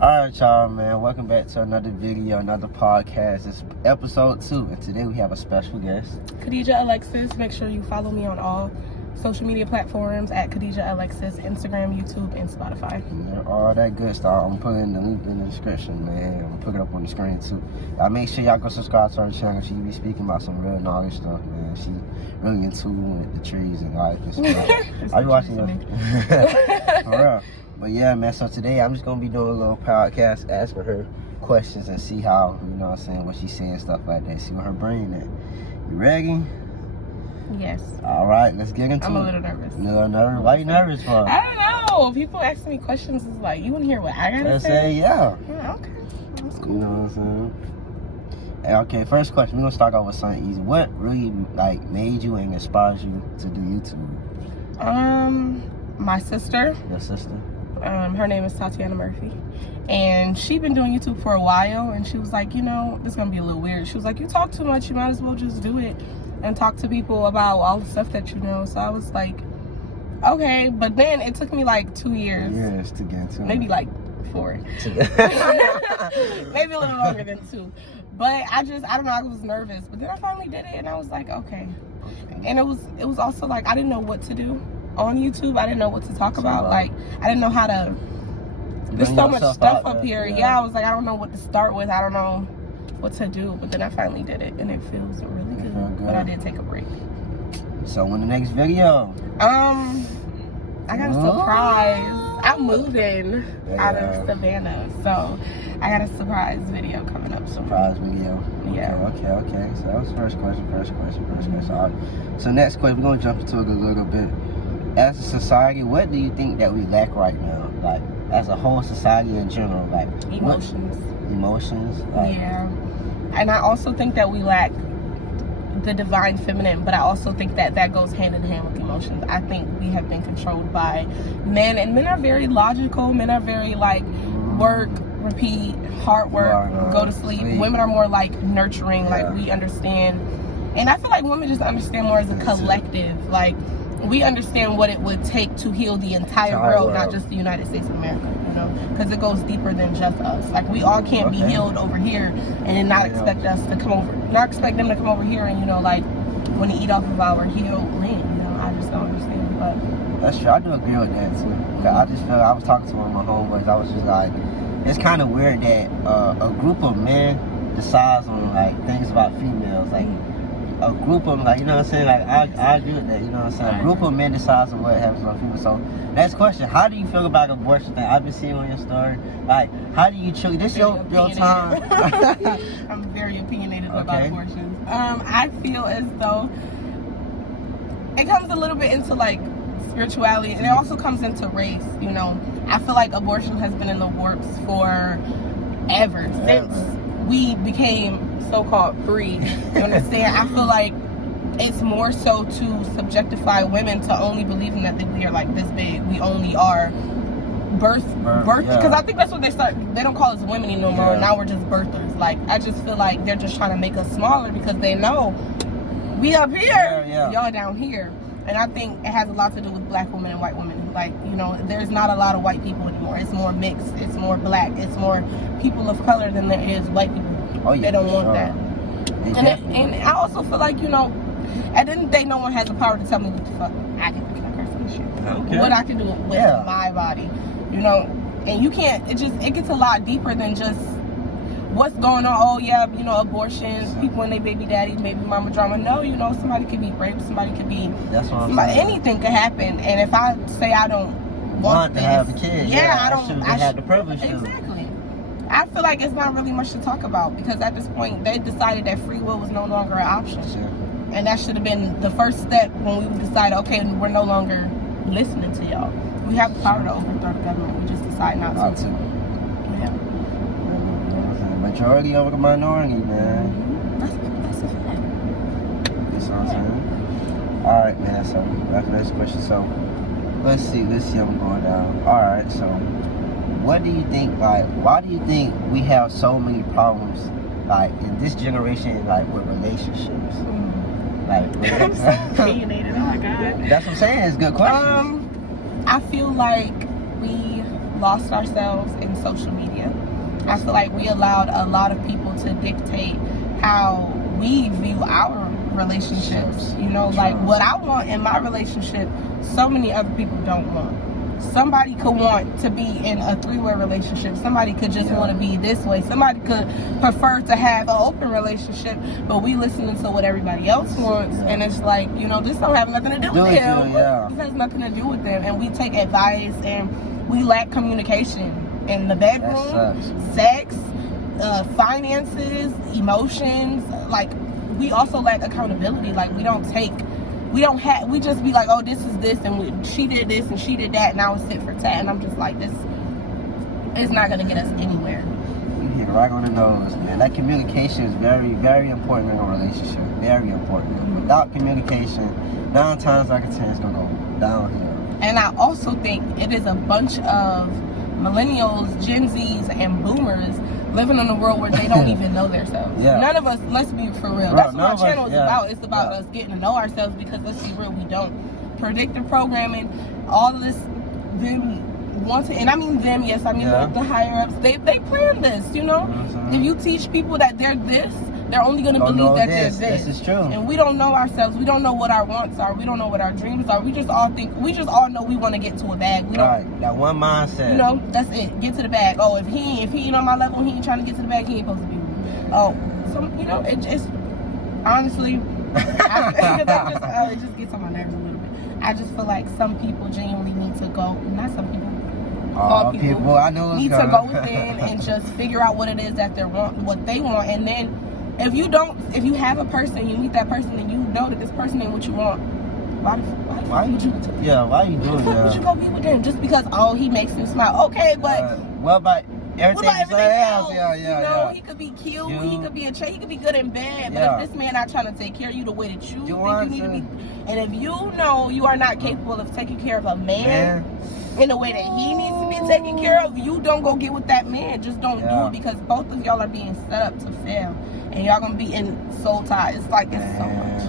Alright, y'all, man. Welcome back to another video, another podcast. It's episode 2, and today we have a special guest. KadijahAlexus. Make sure you follow me on all social media platforms at KadijahAlexus, Instagram, YouTube, and Spotify. And all that good stuff. I'm putting the link in the description, man. I'm putting it up on the screen, too. Make sure y'all go subscribe to her channel. She be speaking about some real knowledge stuff, man. She really in tune with the trees and life and stuff. Are you watching it? For real. But yeah, man, so today I'm just going to be doing a little podcast, asking her questions and see how, you know what I'm saying, what she's saying, stuff like that. See what her brain is. You ready? Yes. All right, let's get into it. I'm a little nervous. A little nervous? Why you nervous for? I don't know. People asking me questions is like, you want to hear what I got to say? Yeah. Yeah, okay. That's cool. You know what I'm saying? Hey, okay, first question. We're going to start off with something easy. What really, made you and inspired you to do YouTube? My sister. Your sister? Her name is Tatiana Murphy, and she'd been doing YouTube for a while, and she was like, you know, this is gonna be a little weird. She was like, you talk too much, you might as well just do it and talk to people about all the stuff that you know. So I was like, okay, but then it took me like 2 years. Yes, to get into it. Maybe like 4. Maybe a little longer than 2. But I don't know, I was nervous, but then I finally did it, and I was like, okay. And it was also like, I didn't know what to do on YouTube. I didn't know what to talk about. Like, I didn't know how to. There's so much stuff up here. Yeah, I was like, I don't know what to start with. I don't know what to do. But then I finally did it, and it feels really good. But I did take a break. So when the next video? I got a surprise. I'm moving out of Savannah, so I got a surprise video coming up. Surprise video. Yeah. Okay. So that was first question. All right. So next question, we're gonna jump into it a little bit. As a society, what do you think that we lack right now? Like, as a whole society in general, like emotions. Emotions. Yeah. And I also think that we lack the divine feminine, but I also think that goes hand in hand with emotions. I think we have been controlled by men, and men are very logical. Men are very work, repeat, hard work, go to sleep. Women are more nurturing, we understand. And I feel like women just understand more as a collective. Like, we understand what it would take to heal the entire world, not just the United States of America, you know, because it goes deeper than just us. Like, we all can't be healed over here and then not expect them to come over here and, you know, when they eat off of our healed land, you know. I just don't understand. But that's true. I do agree with that too. I just feel, I was talking to one of my homeboys. I was just like, it's kind of weird that a group of men decides on things about females, a group of you know what I'm saying? I agree with that, you know what I'm saying? A group of men decides on what happens on females. So next question, how do you feel about abortion thing? I've been seeing on your story. How do you choose? This your time. I'm very opinionated about abortion. I feel as though it comes a little bit into spirituality, and it also comes into race, you know. I feel like abortion has been in the works for ever since we became so-called free. You understand? I feel like it's more so to subjectify women to only believing that we are this big. We only are birth because I think that's what they don't call us women anymore. Now we're just birthers. I just feel like they're just trying to make us smaller because they know we up here, y'all down here. And I think it has a lot to do with black women and white women. You know, there's not a lot of white people anymore. It's more mixed. It's more black. It's more people of color than there is white people. They don't want that. And I also feel like, you know, at the end of the day, no one has the power to tell me what the fuck I can do. What I can do with my body, you know. And you can't. It gets a lot deeper than just what's going on. Oh yeah, you know, abortions, people and their baby daddy, baby mama drama. No, you know, somebody could be raped, somebody could be anything could happen. And if I say I don't want to have a kid, I have the privilege to. Exactly. I feel like it's not really much to talk about because at this point they decided that free will was no longer an option. And that should have been the first step when we decided, okay, we're no longer listening to y'all. We have the power to overthrow the government. We just decide not to. Yeah. Majority over the minority, man. That's a fact. That's what I'm saying. All right, man. So that's the next question. So let's see. I'm going down. All right. So what do you think? Why do you think we have so many problems, in this generation, with relationships? I'm so opinionated. Oh my God. That's what I'm saying. It's a good question. I feel like we lost ourselves in social media. I feel like we allowed a lot of people to dictate how we view our relationships. You know, like what I want in my relationship, so many other people don't want. Somebody could want to be in a 3-way relationship. Somebody could just want to be this way. Somebody could prefer to have an open relationship, but we listening to what everybody else wants, and it's like, you know, this don't have nothing to do with them. This has nothing to do with them, and we take advice, and we lack communication in the bedroom, sex, finances, emotions. Like, we also lack accountability. Like, we just be like, oh, this is this, and she did this, and she did that, and now it's tit for tat, and I'm just like, this is not going to get us anywhere. You hit right on the nose, man. That communication is very, very important in a relationship. Very important. Without communication, 9 times out of 10, it's going to go downhill. And I also think it is a bunch of millennials, Gen Zs, and boomers living in a world where they don't even know themselves. None of us, let's be for real. That's what our channel is about. It's about us getting to know ourselves, because let's be real, we don't. Predictive programming, all of this, them wanting, and I mean them, yes, I mean the higher ups, they plan this, you know? If you teach people that they're this, they're only going to believe that they're this. This is true. And we don't know ourselves. We don't know what our wants are. We don't know what our dreams are. We just all know we want to get to a bag. We don't, that one mindset. You know, that's it. Get to the bag. Oh, if he ain't on my level, he ain't trying to get to the bag, he ain't supposed to be with me. Oh, so, you know, it just, honestly, it just gets on my nerves a little bit. I just feel like some people genuinely need to go, not some people, all people I know need to go within and just figure out what it is that what they want, and then if you have a person, you meet that person, and you know that this person ain't what you want, why would you do that? Would you go be with him just because, oh, he makes him smile? Okay, but what about everything else? He could be cute, he could be he could be good in bed, but if this man not trying to take care of you the way that you think you need to be, and if you know you are not capable of taking care of a man in the way that he needs to be taken care of, you don't go get with that man. Just don't do it, because both of y'all are being set up to fail, and y'all gonna be in soul ties. It's like, it's so much.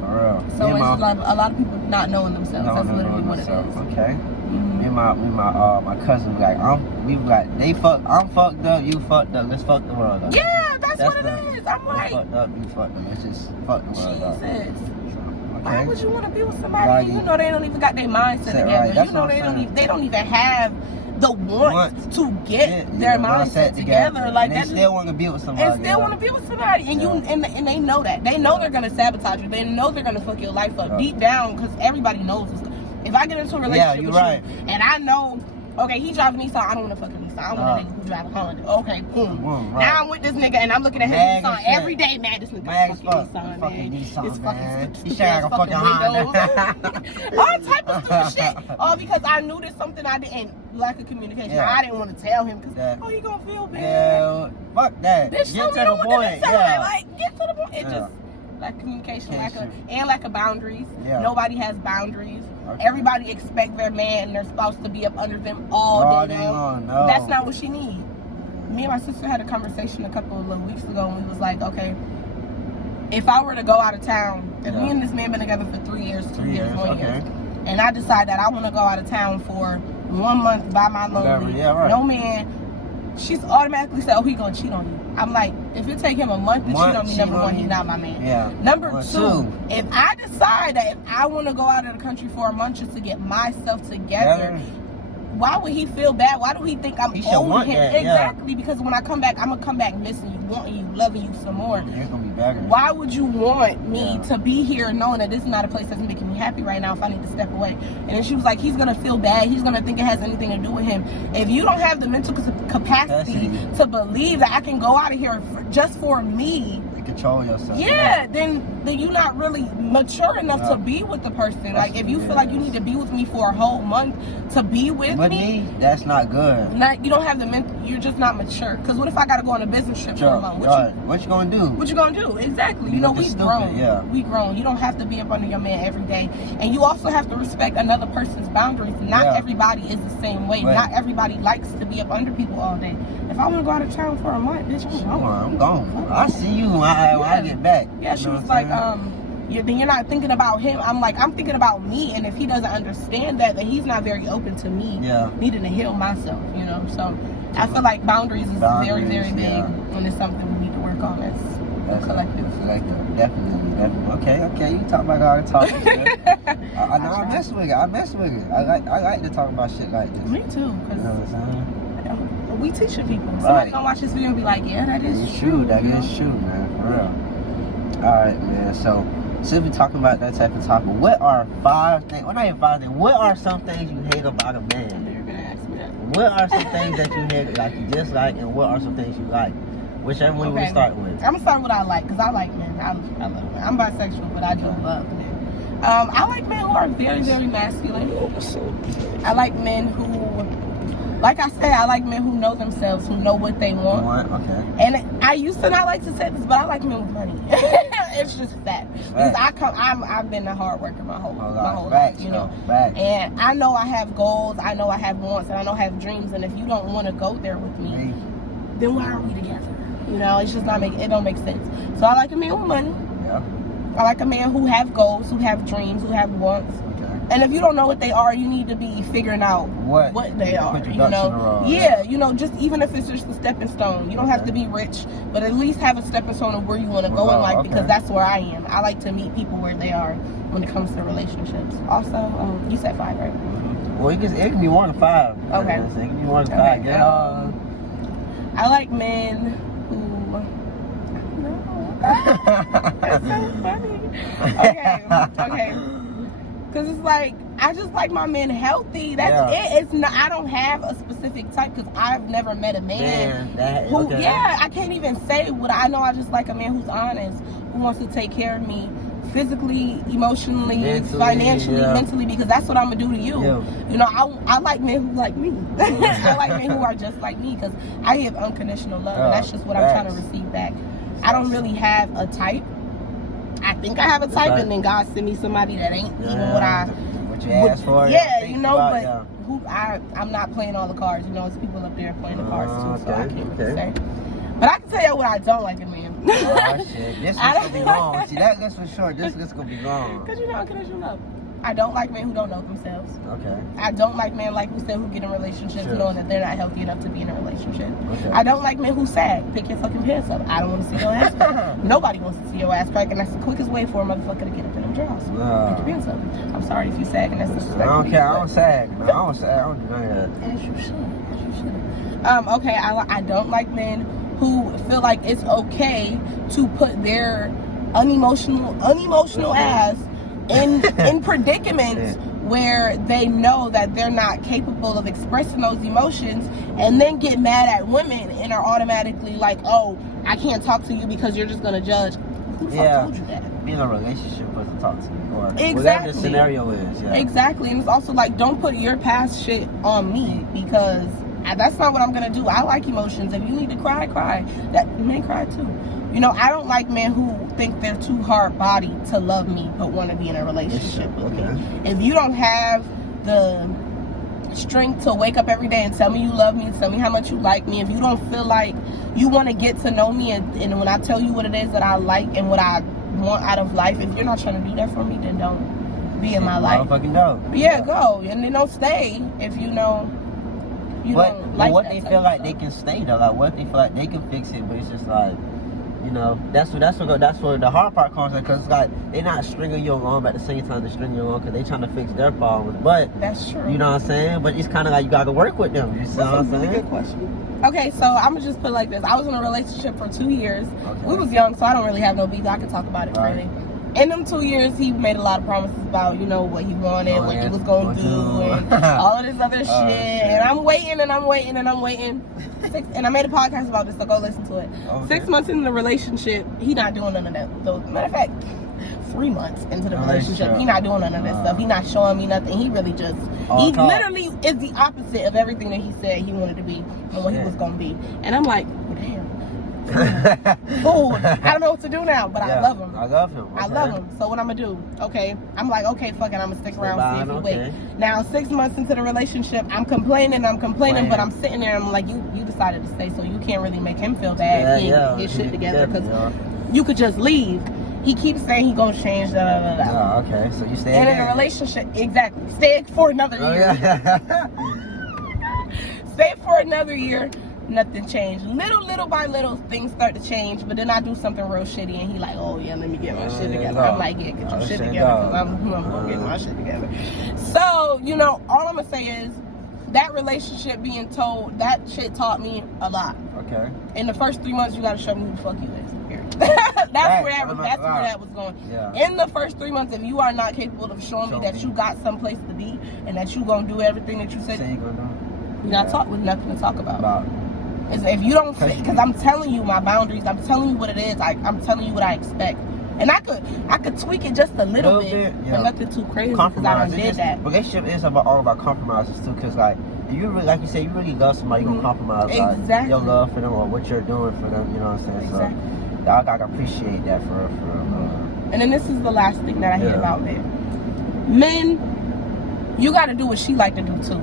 For real. So it's a lot of people not knowing themselves. That's literally what it is. Okay. Me and my cousin, like, I'm fucked up, you fucked up, let's fuck the world up. Yeah, that's what it is. I'm like, fucked up, you fucked up, let's just fuck the world up. Jesus. Why would you want to be with somebody you know they don't even got their mindset together? You know they don't even have the want to get their mindset together. Like, they still want to be with somebody. And still want to be with somebody, and and they know that. They know they're gonna sabotage you. They know they're gonna fuck your life up deep down, because everybody knows this. If I get into a relationship with you, and I know, okay, he drives a Nissan, I don't want to fuck a Nissan. I want a nigga who drives a Honda. Okay, boom. Now I'm with this nigga, and I'm looking at his Nissan every day. Man, this nigga fucking Nissan, man. This fucking Honda. All type of stupid shit. All because I knew there's something I didn't, lack of communication. I didn't want to tell him, because, he gonna feel bad. Yeah, fuck that. Bitch, get to the point. Like, get to the point. It just, lack of communication, lack of boundaries. Nobody has boundaries. Everybody expect their man and their spouse to be up under them all day long. No. That's not what she needs. Me and my sister had a conversation a couple of little weeks ago, and we was like, okay, if I were to go out of town, if me and this man been together for 3 years, 2 years, 1 year, and I decide that I want to go out of town for 1 month by my lonely, no man, she's automatically said, oh, he gonna cheat on you. I'm like, if it take him a month to cheat on me, number one, he's not my man. Number two, if I decide that if I want to go out of the country for a month just to get myself together, why would he feel bad? Why do he think I'm owing him? Exactly, because when I come back, I'm gonna come back missing you, wanting you, loving you some more. Why would you want me to be here knowing that this is not a place that's making me happy right now if I need to step away? And then she was like, he's gonna feel bad. He's gonna think it has anything to do with him. If you don't have the mental capacity to believe that I can go out of here just for me, control yourself. Then you're not really mature enough to be with the person. Like, if you feel like you need to be with me for a whole month to be with me, that's not good. You don't have the mental. You're just not mature. Because what if I gotta go on a business trip for a month? What you gonna do? What you gonna do? Exactly. You know, we grown. We grown. You don't have to be up under your man every day, and you also have to respect another person's boundaries. Not everybody is the same way. Not everybody likes to be up under people all day. If I want to go out of town for a month, bitch, I'm gone. I'm gone. I see you when I get back. Yeah, she was like, then you're not thinking about him. I'm like, I'm thinking about me, and if he doesn't understand that, then he's not very open to me needing to heal myself, you know. So I feel like boundaries is very, very big, and it's something we need to work on as a collective. Definitely. Okay. You talk about all the talk. I mess with it. I like to talk about shit like this. Me too, because you know what I'm saying? We teaching people. Somebody gonna watch this video and be like, yeah, that is true. That is true, man. For real. All right, man. So since we're talking about that type of topic, what are 5 things? Well, not even 5 things. What are some things you hate about a man? You're gonna ask me that. What are some things that you hate, like you dislike, and what are some things you like? Whichever one you want to start with. I'm gonna start with what I like, because I like men. I love men. I'm bisexual, but I do love men. I like men who are very, very masculine. I like men who, like I said, I like men who know themselves, who know what they want. Okay. And I used to not like to say this, but I like men with money. It's just that. Because I've been a hard worker my whole life, you know. And I know I have goals, I know I have wants, and I know I have dreams. And if you don't want to go there with me, then why are we together? You know, it's just it don't make sense. So I like a man with money. Yeah. I like a man who have goals, who have dreams, who have wants. And if you don't know what they are, you need to be figuring out what they are. You know, you know, just even if it's just a stepping stone. You don't have to be rich, but at least have a stepping stone of where you want to go in life, because that's where I am. I like to meet people where they are when it comes to relationships. Also, you said 5, right? Well, it can be 1 to 5. Okay. It can be 1 to 5. Yeah. I like men who. That's so funny. Okay. Because it's like, I just like my men healthy. That's it. It's not, I don't have a specific type, because I've never met a man who, I can't even say what I know. I just like a man who's honest, who wants to take care of me physically, emotionally, financially, mentally, because that's what I'm going to do to you. You know, I like men who like me. I like men who are just like me, because I give unconditional love, and that's just what I'm trying to receive back. I don't really have a type. I think I have a type, and then God send me somebody that ain't even what you asked for. You know, but I'm not playing all the cards. You know, it's people up there playing the cards too, so I can't really say. But I can tell you what I don't like in men. Shit. This is gonna be long. See, that's for sure. This is gonna be long. Because you know, unconditional love. I don't like men who don't know themselves. Okay. I don't like men, like we said, who get in relationships knowing that they're not healthy enough to be in a relationship. I don't like men who sag. Pick your fucking pants up. I don't want to see your ass crack. Nobody wants to see your ass crack, and that's the quickest way for a motherfucker to get up in them drawers. Pick your pants up. I'm sorry if you sag, and that's disrespectful. I don't care. I don't sag. No, I don't sag. I don't do none of that. As you should. Okay, I don't like men who feel like it's okay to put their unemotional ass in predicaments where they know that they're not capable of expressing those emotions, and then get mad at women and are automatically like, oh, I can't talk to you because you're just gonna judge. Who the fuck told you that? Be in a relationship person talk to me, or exactly. Whatever the scenario is. Exactly. And it's also like, don't put your past shit on me, because that's not what I'm gonna do. I like emotions. If you need to cry, cry. That men cry too. You know, I don't like men who think they're too hard-bodied to love me but want to be in a relationship with me. If you don't have the strength to wake up every day and tell me you love me, tell me how much you like me, if you don't feel like you want to get to know me, and when I tell you what it is that I like and what I want out of life, if you're not trying to do that for me, then don't be in my life. Fucking go. Yeah, go. And then don't stay if you know you don't like what that they type feel of like stuff. they can stay though, like what they feel like they can fix it, but it's just like, you know, that's where the hard part comes in, because it's like they're not stringing you along, but at the same time they're stringing you along because they're trying to fix their problems. But that's true. You know what I'm saying? But it's kind of like you got to work with them. You see what I'm saying? That's a good question. Okay, so I'm gonna just put it like this. I was in a relationship for 2 years. We was young, so I don't really have no beef. I can talk about it freely. In them 2 years, he made a lot of promises about, you know, what he wanted, what he was going to do, and all of this other shit. And I'm waiting, and I'm waiting, and I'm waiting. And I made a podcast about this, so go listen to it. 6 months into the relationship, he not doing none of that. Matter of fact, 3 months into the relationship, he not doing none of that stuff. He not showing me nothing. He really just, he literally is the opposite of everything that he said he wanted to be and what he was going to be. And I'm like, damn. Fool. I don't know what to do now, but I love him. I love him. I love him. So what I'm gonna do? Okay, I'm like, okay, fuck it, I'm gonna stick around, see if he wait. Now 6 months into the relationship, I'm complaining, but I'm sitting there, I'm like, you decided to stay, so you can't really make him feel bad. He ain't get his shit together, because you could just leave. He keeps saying he gonna change, da da da da. Oh, okay. So you stay and in a relationship, exactly. Stay for another year. Yeah. Stay for another year. Nothing changed. Little by little, things start to change. But then I do something real shitty, and he like, oh yeah, let me get my shit together. I'm like, yeah, get your shit together, because I'm gonna get my shit together. So, you know, all I'm gonna say is that relationship being told, that shit taught me a lot. Okay. In the first 3 months, you gotta show me who the fuck you is. Period. That's where that was going. Yeah. In the first 3 months, if you are not capable of showing me that you got someplace to be and that you gonna do everything that you said you gonna do, you're not talk with nothing to talk about. If you don't, because I'm telling you my boundaries, I'm telling you what it is, I'm telling you what I expect, and I could tweak it just a little bit, but nothing too crazy, because I done did that. Relationship is all about compromises too, because like if you really, like you said, you really love somebody, you're gonna compromise like, your love for them or what you're doing for them. You know what I'm saying? Exactly. So y'all gotta appreciate that for And then this is the last thing that I hate about men. Men, you gotta do what she like to do too.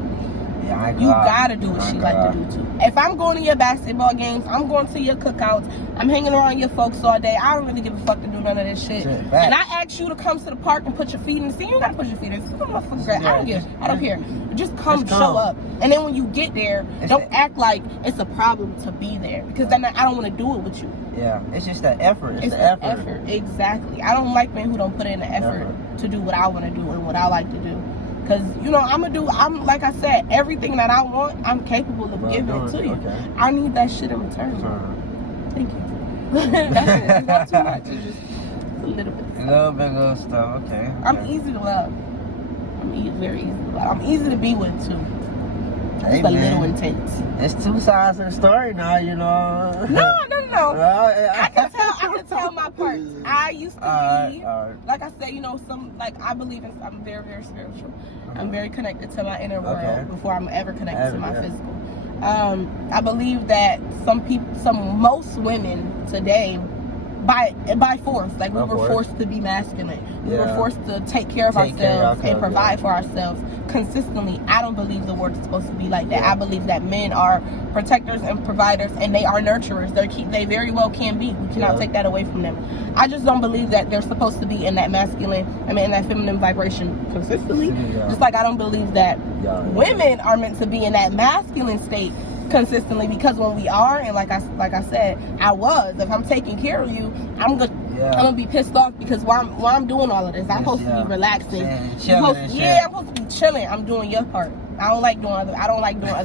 Yeah, you gotta do what she like to do too. If I'm going to your basketball games, I'm going to your cookouts, I'm hanging around your folks all day, I don't really give a fuck to do none of this shit. And I ask you to come to the park and put your feet in the sea. You gotta put your feet in the sea. I don't care. Just come, show up. And then when you get there, don't act like it's a problem to be there, because then I don't want to do it with you. Yeah, it's just the effort. It's the effort. Exactly. I don't like men who don't put in the effort to do what I want to do and what I like to do. Because, you know, I'm like I said, everything that I want, I'm capable of giving it to you. Okay. I need that shit in return. Thank you. That's it. It's not too much. It's just a little bit. A little bit of stuff. Okay. I'm easy to love. I'm very easy to love. I'm easy to be with, too. It's a little intense. It's two sides of the story now, you know. No. I can tell my parts. I used to be, like I said, you know, I believe I'm very, very spiritual. I'm very connected to my inner world before I'm ever connected to my physical. I believe that most women today, by force, like we were forced to be masculine. We were forced to take care of ourselves and provide for ourselves consistently. I don't believe the world is supposed to be like that. I believe that men are protectors and providers, and they are nurturers. They very well can be. We cannot take that away from them. I just don't believe that they're supposed to be in that in that feminine vibration consistently. Just like I don't believe that women are meant to be in that masculine state consistently, because when we are, and like I said, if I'm taking care of you, I'm gonna be pissed off, because while I'm doing all of this, I'm supposed to be relaxing. I'm supposed to be chilling. I'm doing your part. I don't like doing other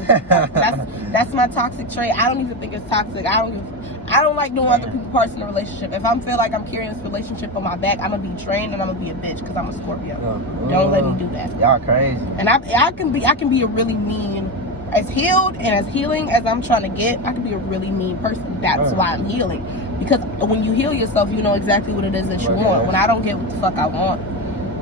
people's parts. That's my toxic trait. I don't even think it's toxic. I don't like doing other people's parts in a relationship. If I feel like I'm carrying this relationship on my back, I'm gonna be trained, and I'm gonna be a bitch, because I'm a Scorpio. Don't let me do that. Y'all crazy. And I can be a really mean. As healed and as healing as I'm trying to get, I can be a really mean person. That's why I'm healing. Because when you heal yourself, you know exactly what it is that you want. When I don't get what the fuck I want,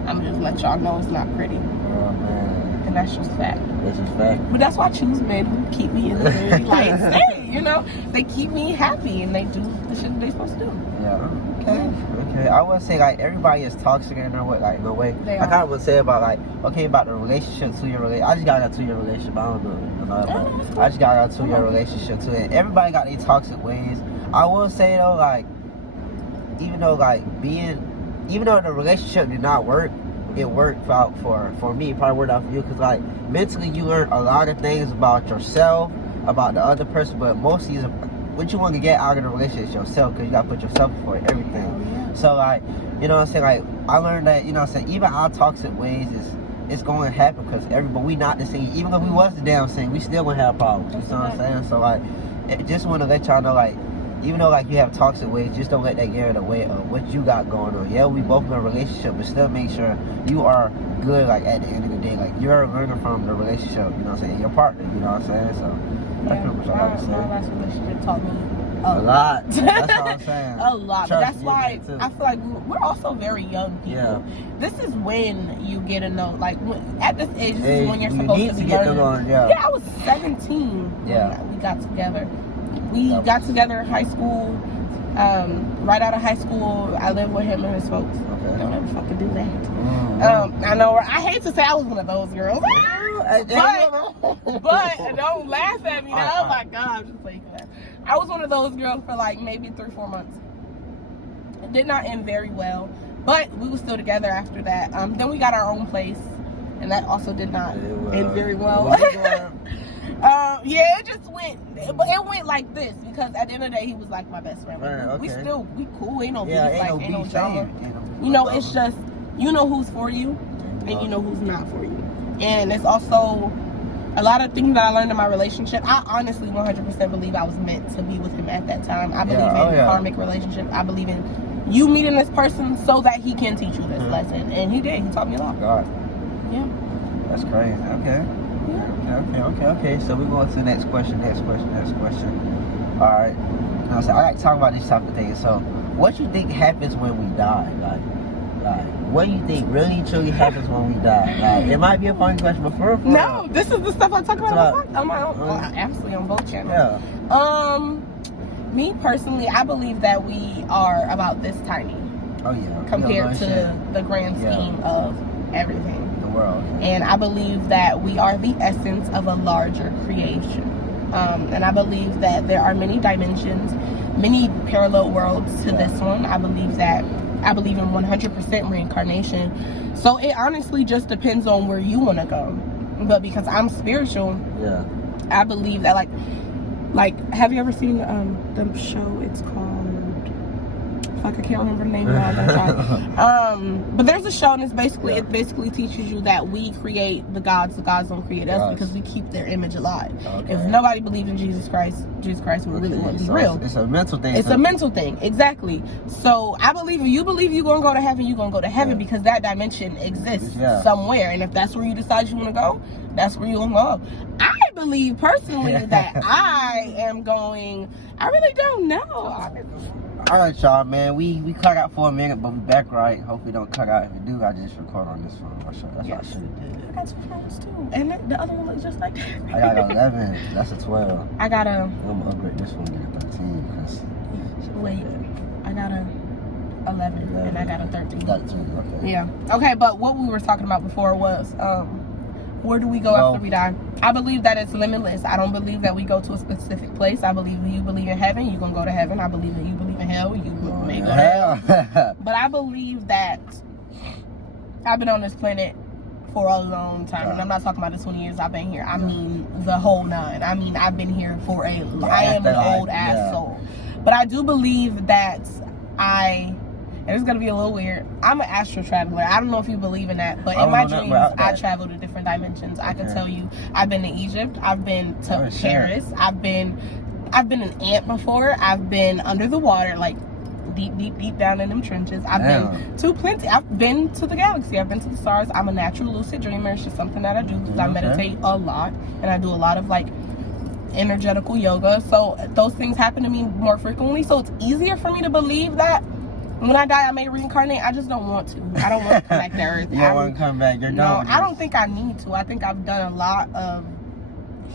I'm gonna just let y'all know it's not pretty. And that's just fact. That's just fact. But that's why I choose men who keep me in the very light state, you know? They keep me happy, and they do the shit they're supposed to do. Yeah. Okay. I would say, like, everybody is toxic in no way. I kind of would say about about the relationship to your relationship. I just got a 2-year relationship. I don't know. I just got a 2-year relationship too, and everybody got their toxic ways. I will say though, like, even though the relationship did not work, it worked out for me. It probably worked out for you, because like mentally you learn a lot of things about yourself, about the other person, but mostly what you want to get out of the relationship is yourself, because you got to put yourself before everything. So like, you know what I'm saying, like I learned that, you know what I'm saying, even our toxic ways it's going to happen, because we not the same. Even if we was the damn same, we still gonna have problems. You know what I'm saying? So like, just want to let y'all know, like, even though like you have toxic ways, just don't let that get in the way of what you got going on. Yeah, we both in a relationship, but still make sure you are good, like at the end of the day, like you're learning from the relationship, you know what I'm saying, your partner, you know what I'm saying? So that's pretty much all I can say. My last relationship taught me a lot. That's what I'm saying. A lot. But that's why I feel like we're also very young people. Yeah. This is when you get to know, like at this age, this is when you're supposed to be learning. Yeah, I was 17 when we got together. We got together in high school. Right out of high school, I lived with him and his folks. Okay. Don't ever fucking do that. I know. I hate to say I was one of those girls, but don't laugh at me now. Oh my God, I'm just playing that. I was one of those girls for like maybe 3-4 months, did not end very well, but we were still together after that. Then we got our own place, and that also did not end very well. Yeah, it just went, but it went like this because at the end of the day, he was like my best friend. We cool, ain't no beef, ain't no drama. You know, it's just, you know who's for you, and you know who's not for you. And it's also a lot of things that I learned in my relationship. I honestly 100% believe I was meant to be with him at that time. I believe in karmic relationship. I believe in you meeting this person so that he can teach you this lesson, and he did. He taught me a lot. God. Yeah. That's crazy. Okay. Okay. So we go on to the next question. All right. Now, so I like to talk about this type of thing. So, what you think happens when we die? Like, what do you think really truly happens when we die? Like, it might be a funny question, but for real. No, this is the stuff I talk about on my own. Absolutely on both channels. Yeah. Me personally, I believe that we are about this tiny. Oh yeah. Compared to the grand scheme of everything. World. And I believe that we are the essence of a larger creation. And I believe that there are many dimensions, many parallel worlds to this one. I believe in 100% reincarnation. So it honestly just depends on where you want to go. But because I'm spiritual, I believe that like have you ever seen the show? It's called, I can't remember the name of it. But there's a show, and it basically teaches you that we create the gods don't create us because we keep their image alive. Okay. If nobody believed in Jesus Christ would really want to be real. It's a mental thing. It's a mental thing, exactly. So I believe if you believe you're gonna go to heaven, you're gonna go to heaven because that dimension exists somewhere, and if that's where you decide you want to go, that's where you're gonna go. I believe personally that I am going. I really don't know. All right, y'all, man. We cut out for a minute, but we back right. Hopefully, don't cut out. If we do, I just record on this phone. That's what I should have did. I got 2 phones too, and the other one looks just like that. I got 11. That's a 12. I got a. I'm gonna upgrade this one to a 13 because. Wait, I got a 11 and I got a 13. You got a 2. Okay. Yeah. Okay, but what we were talking about before was where do we go after we die? I believe that it's limitless. I don't believe that we go to a specific place. I believe when you believe in heaven, you're going to go to heaven. I believe that you believe in hell, you may go to hell. But I believe that I've been on this planet for a long time. And I'm not talking about the 20 years I've been here. I mean the whole 9. I mean, I've been here for I am an old ass soul. But I do believe that and it's going to be a little weird, I'm an astral traveler. I don't know if you believe in that, but in my dreams, I travel to different dimensions. I can tell you, I've been to Egypt, I've been to Paris, I've been an ant before, I've been under the water, like deep down in them trenches. I've been to the galaxy, I've been to the stars. I'm a natural lucid dreamer. It's just something that I do because I meditate a lot, and I do a lot of energetical yoga. So those things happen to me more frequently. So it's easier for me to believe that when I die, I may reincarnate. I just don't want to. I don't want to come back to Earth. You don't want to come back. You're done. No, I don't think I need to. I think I've done a lot of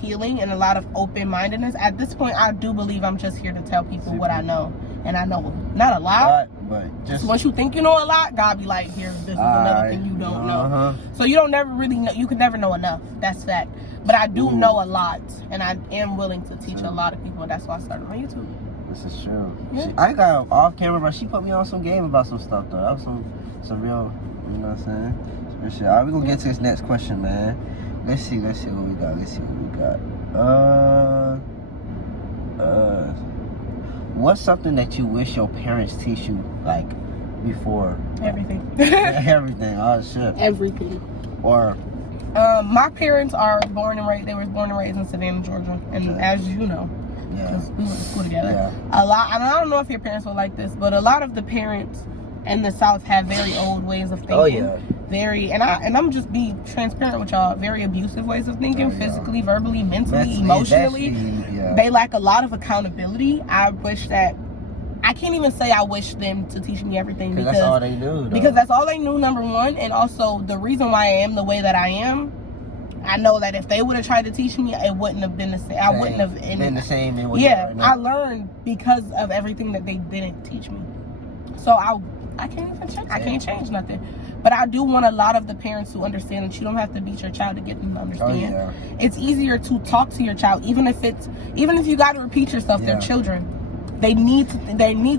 healing and a lot of open-mindedness. At this point, I do believe I'm just here to tell people what I know. And I know not a lot, but just once you think you know a lot, God be like, here, this is another thing you don't know. So you don't never really know. You can never know enough. That's fact. But I do know a lot, and I am willing to teach a lot of people. That's why I started on YouTube. This is true. Yeah. I got off camera, but she put me on some game about some stuff though. That was some real, you know what I'm saying? Some shit. All right, we're gonna get to this next question, man. Let's see what we got. What's something that you wish your parents teach you before? Everything. Everything. Oh shit. Everything. Or my parents are born and raised in Savannah, Georgia, and as you know, because we went to school together. A lot, and I don't know if your parents were like this, but a lot of the parents in the South have very old ways of thinking. Oh yeah. Very, and I'm just be transparent with y'all. Very abusive ways of thinking, physically, verbally, mentally, emotionally. They lack a lot of accountability. I wish that. I can't even say I wish them to teach me everything because that's all they knew. Because that's all they knew, number one, and also the reason why I am the way that I am. I know that if they would have tried to teach me, it wouldn't have been the same. I wouldn't have been the same. I learned because of everything that they didn't teach me. So I can't even change. I can't change nothing. But I do want a lot of the parents to understand that you don't have to beat your child to get them to understand. It's easier to talk to your child, even if you got to repeat yourself. They're children. They need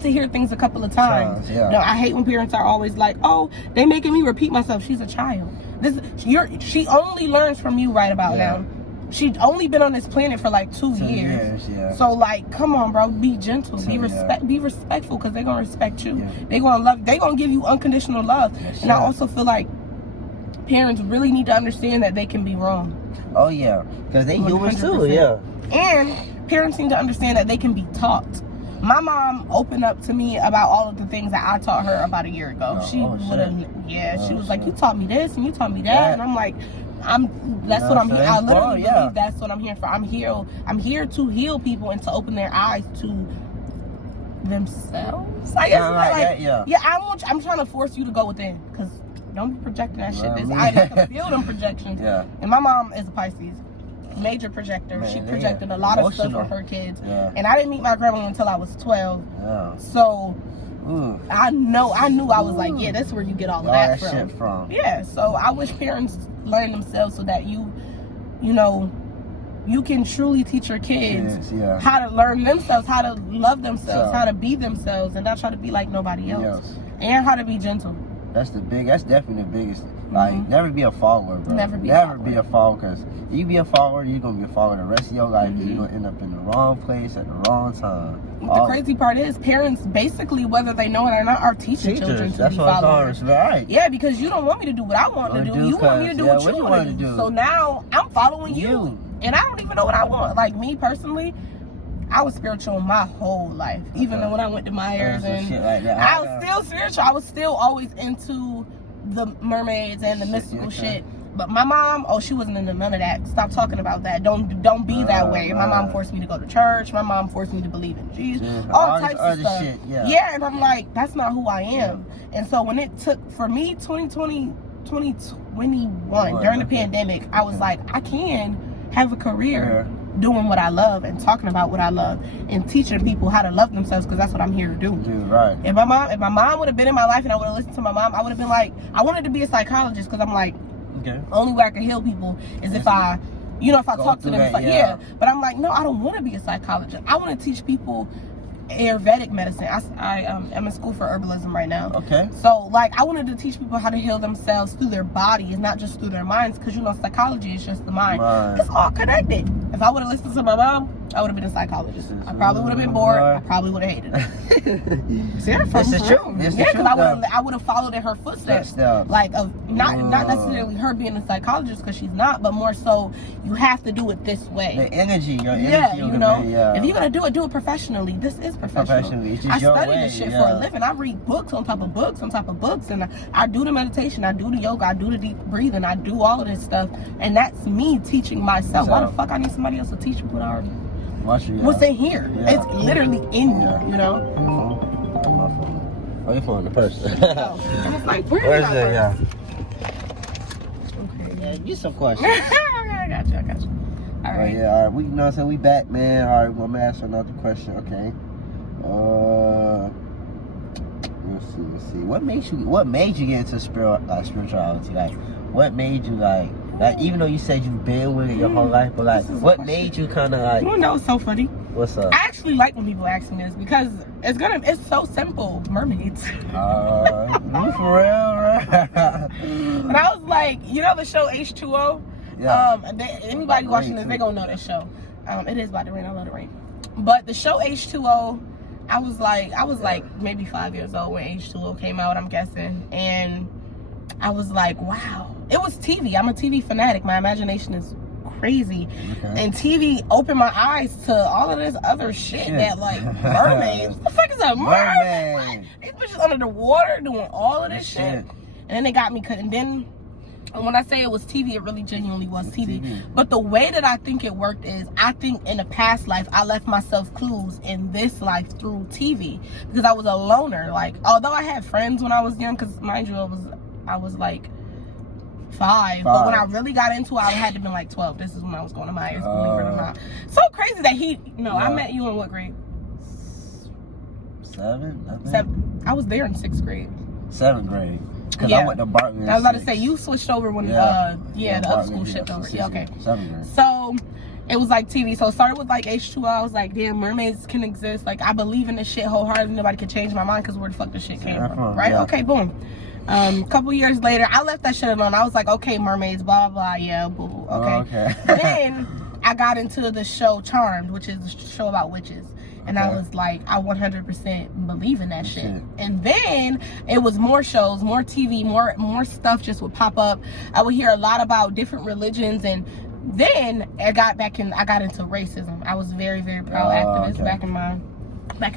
to hear things a couple of times. Yeah. You know, I hate when parents are always like, "Oh, they making me repeat myself." She's a child. She only learns from you right about now. She's only been on this planet for like 2 years. Yeah. So like, come on, bro, be gentle, be respectful, because they're gonna respect you. They're gonna love. They're gonna give you unconditional love. And I also feel like parents really need to understand that they can be wrong. Oh yeah, because they humans too. 100%. Yeah. And parents need to understand that they can be taught. My mom opened up to me about all of the things that I taught her about a year ago. She was like, "You taught me this and you taught me that," and I'm like, that's what I'm here. I literally believe that's what I'm here for. I'm here to heal people and to open their eyes to themselves. I guess I'm trying to force you to go within, because don't be projecting that shit. I can feel them projections. Yeah. And my mom is a Pisces. Major projector. Man, she projected a lot of stuff for her kids. Yeah. And I didn't meet my grandma until I was 12. Yeah. So I knew I was like, yeah, that's where you get all of that shit from. Yeah. So I wish parents learn themselves so that you can truly teach your kids how to learn themselves, how to love themselves, how to be themselves, and not try to be like nobody else. And how to be gentle. That's definitely the biggest. Like, never be a follower, bro. Never be a follower, because you be a follower, you're going to be a follower the rest of your life, and you're going to end up in the wrong place at the wrong time. The crazy part is, parents, basically, whether they know it or not, are teaching children to be followers. Right. Yeah, because you don't want me to do what I want to do. You want me to do what you want to do. So now, I'm following you. And I don't even know what I want. Like, me, personally, I was spiritual my whole life. Even though when I went to Myers and shit like that. I was still spiritual. I was still always into the mermaids and the mystical shit. But my mom, she wasn't into none of that. Stop talking about that. Don't be that way. My mom forced me to go to church. My mom forced me to believe in Jesus. All types of stuff. Shit, and I'm like, that's not who I am. And so when it took, for me, 2021, during the pandemic, I was like, I can have a career doing what I love and talking about what I love and teaching people how to love themselves, because that's what I'm here to do. Right. If my mom would have been in my life and I would have listened to my mom, I would have been like, I wanted to be a psychologist, because I'm like, only way I can heal people is if I talk to them. But I'm like, no, I don't want to be a psychologist. I want to teach people Ayurvedic medicine. I am in school for herbalism right now. Okay. So like, I wanted to teach people how to heal themselves through their bodies, not just through their minds, because psychology is just the mind. It's all connected. If I would have listened to my mom, I would have been a psychologist. I probably would have been bored. I probably would have hated it. See, this is true. Yeah, because I would have followed in her footsteps. Like, not necessarily her being a psychologist, because she's not, but more so, you have to do it this way. The energy, your energy. If you're gonna do it professionally. This is professional. It's just I study this shit for a living. I read books on top of books on top of books, and I do the meditation, I do the yoga, I do the deep breathing, I do all of this stuff, and that's me teaching myself. Why the fuck I need somebody else to teach me what I already? What's in here? It's literally in you, you know? My phone. Oh, your phone, the person. I was like, where's it? Yeah. Okay. Yeah, get some questions. I got you. All right. All right. We, you know what I'm saying? We back, man. All right, we're going to ask another question, okay? Let's see. What made you get into spirituality? Like, what made you, like, even though you said you've been with it your whole life, but like, what made you kind of like? You know what's so funny? What's up? I actually like when people ask me this, because it's so simple. Mermaids. You for real, right? And I was like, you know the show H2O? Yeah. Anybody watching this, they gonna know that show. It is about to rain. I love the rain. But the show H2O, I was like maybe 5 years old when H2O came out, I'm guessing, and I was like, wow. It was TV. I'm a TV fanatic. My imagination is crazy. Okay. And TV opened my eyes to all of this other shit that, like, mermaids. What the fuck is a mermaid? These bitches under the water doing all of this shit. And then they got me cut. And then when I say it was TV, it really genuinely was TV. But the way that I think it worked is, I think in a past life, I left myself clues in this life through TV. Because I was a loner. Like, although I had friends when I was young, because mind you, I was like 5, but when I really got into it, I had to have been like 12. This is when I was going to Myers, believe it or not. So crazy that I met you in what grade? 7. I was there in 6th grade. 7th grade. Because I went to Barton. I was about to say, you switched over when the other school shipped over. Yeah, okay. 7th grade. So it was like TV. So it started with like H2O. I was like, damn, mermaids can exist. Like, I believe in this shit wholeheartedly. Nobody can change my mind because where the fuck this shit came from, right? Yeah. Okay, boom. A couple years later, I left that shit alone. I was like, okay, mermaids, blah, blah, yeah, boo, okay. Then I got into the show Charmed, which is a show about witches. And I was like, I 100% believe in that shit. And then it was more shows, more TV, more stuff just would pop up. I would hear a lot about different religions, and then I got into racism. I was very, very proud activist back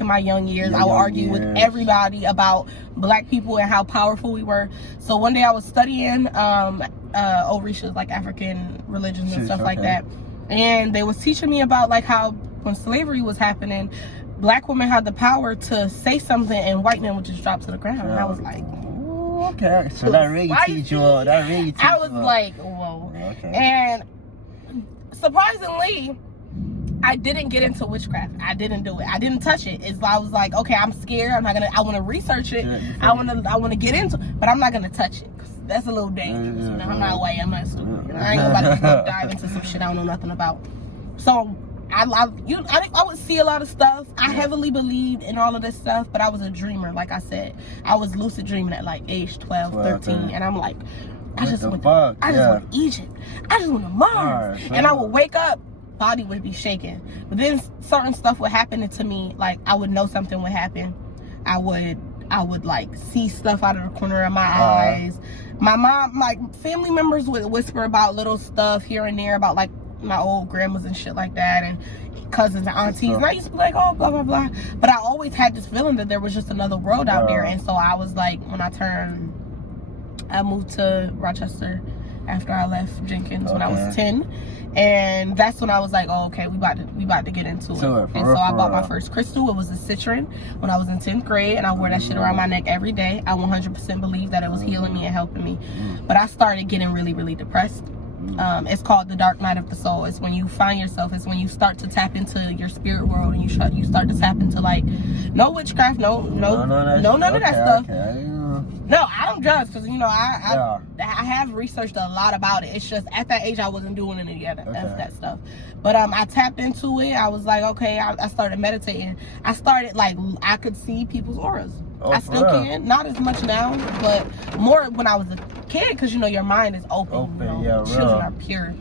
in my young years. I would argue with everybody about black people and how powerful we were. So one day I was studying Orishas, like African religions and stuff like that. And they was teaching me about like how when slavery was happening, black women had the power to say something and white men would just drop to the ground. And I was like, okay. So that really teach you. I was like, whoa. Okay. And surprisingly, I didn't get into witchcraft. I didn't do it. I didn't touch it. I was like, okay, I'm scared. I want to research it. I want to get into it, but I'm not going to touch it. That's a little dangerous. You know, I'm not white. I'm not stupid. You know, I ain't about to dive into some shit I don't know nothing about. So I would see a lot of stuff. I heavily believed in all of this stuff, but I was a dreamer. Like I said, I was lucid dreaming at like age 12, 13, and I'm like, I just went to Egypt. I just went to Mars, and I would wake up, body would be shaking. But then certain stuff would happen to me. Like I would know something would happen. I would like see stuff out of the corner of my eyes. My mom, like family members would whisper about little stuff here and there about like my old grandmas and shit like that, and cousins and aunties. And I used to be like, oh, blah, blah, blah. But I always had this feeling that there was just another world out there. And so I was like, when I moved to Rochester after I left Jenkins when I was 10. And that's when I was like, oh, okay, we about to get into it. And so I bought my first crystal. It was a citron when I was in 10th grade, and I wore that shit around my neck every day. I 100% believed that it was healing me and helping me. But I started getting really, really depressed. It's called the dark night of the soul. It's when you find yourself. It's when you start to tap into your spirit world, and you start to tap into like no witchcraft, no none of that stuff. No, I don't judge because you know I have researched a lot about it. It's just at that age I wasn't doing any of that stuff. But I tapped into it. I was like, okay. I started meditating. I started like I could see people's auras. I still can, not as much now, but more when I was a kid, because you know your mind is open. Children are pure.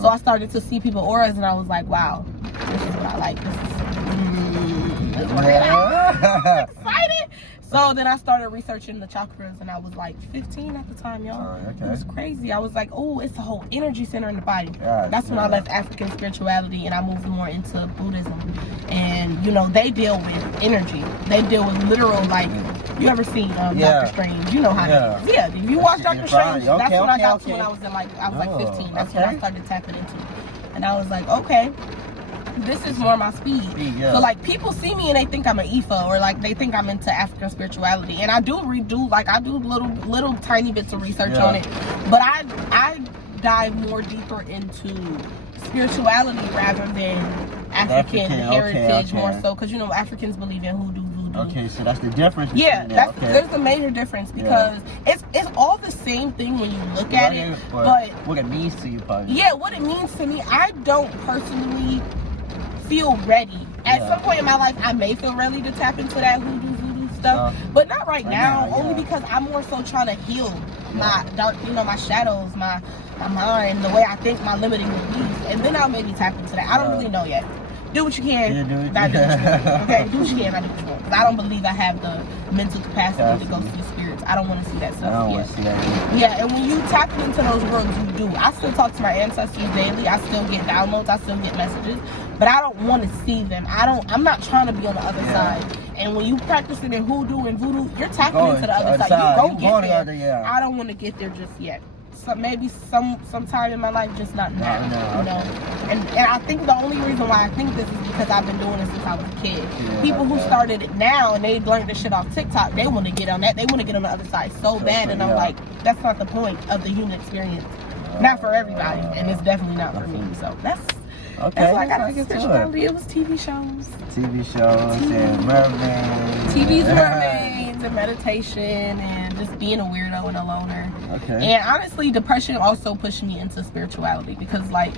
So I started to see people's auras, and I was like, wow, this is what I like. This is what I'm excited. So then I started researching the chakras, and I was like 15 at the time, y'all. It was crazy. I was like, oh, it's the whole energy center in the body. That's when I left African spirituality, and I moved more into Buddhism. And, you know, they deal with energy. They deal with literal, like, you ever seen Doctor Strange? You know how to, if you watch Doctor Strange, that's what I got to when I was like 15. That's when I started tapping into. And I was like, okay, this is more my speed. So like people see me and they think I'm an Ifa, or like they think I'm into African spirituality, and I do little tiny bits of research on it, but I dive more deeper into spirituality rather than African heritage more so, because you know Africans believe in hoodoo. Okay, so that's the difference. There's a major difference, because it's all the same thing when you look at it, but what it means to you, probably. What it means to me, I don't personally feel ready. At some point in my life, I may feel ready to tap into that voodoo stuff, but not right now. Only because I'm more so trying to heal my dark, my shadows, my mind, the way I think, my limiting beliefs, and then I'll maybe tap into that. I don't really know yet. Do what you can, not do what you want. Okay, do what you can, not do what you want. Because I don't believe I have the mental capacity to go see spirits. I don't want to see that stuff yet. And when you tap into those worlds, you do. I still talk to my ancestors daily. I still get downloads. I still get messages. But I don't want to see them. I'm not trying to be on the other side. And when you practice it in hoodoo and voodoo, you're tapping into the other side. You go get there. I don't want to get there just yet. So maybe sometime in my life, just not now. You know. And I think the only reason why I think this is because I've been doing it since I was a kid. People who started it now and they learned this shit off TikTok, they want to get on that. They want to get on the other side so bad. And I'm like, that's not the point of the human experience. Not for everybody, and it's definitely not for me. So that's why I got into spirituality. It was TV shows. And mermaids. TV's mermaids and meditation and just being a weirdo and a loner. Okay. And honestly, depression also pushed me into spirituality because, like,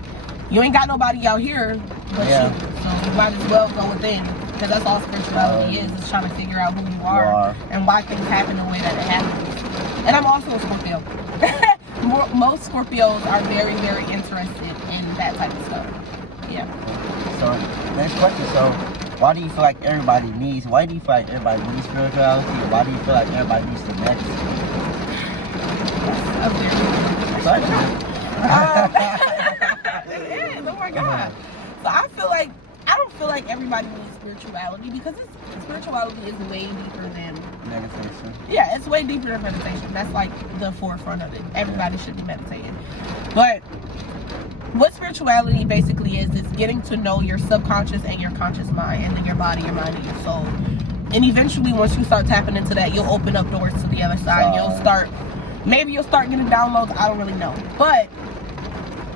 you ain't got nobody out here but you. So you might as well go within, because that's all spirituality is. It's trying to figure out who you are and why things happen the way that it happens. And I'm also a Scorpio. Most Scorpios are very, very interested in that type of stuff. Yeah. So, next question. So, why do you feel like everybody needs spirituality? Or why do you feel like everybody needs to meditate? That's a very good question. It is. Oh my God. So I don't feel like everybody needs spirituality, because spirituality is way deeper than meditation. Yeah, it's way deeper than meditation. That's like the forefront of it. Everybody should be meditating. But what spirituality basically is getting to know your subconscious and your conscious mind, and then your body, your mind, and your soul. And eventually, once you start tapping into that, you'll open up doors to the other side. Maybe you'll start getting downloads. I don't really know. But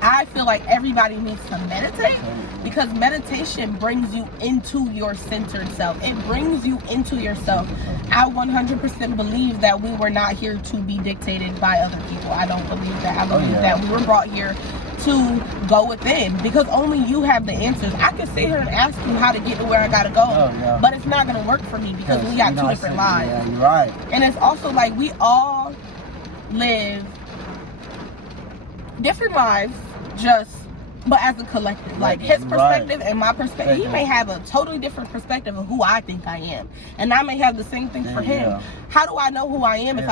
I feel like everybody needs to meditate, because meditation brings you into your centered self. It brings you into yourself. I 100% believe that we were not here to be dictated by other people. I don't believe that. I believe that we were brought here to go within, because only you have the answers. I can sit here and ask you how to get to where I gotta go, but it's not gonna work for me, because we got two different lives. Yeah, you're right. And it's also like we all live different lives, but as a collective. Like his perspective and my perspective, he may have a totally different perspective of who I think I am, and I may have the same thing for him. How do I know who I am if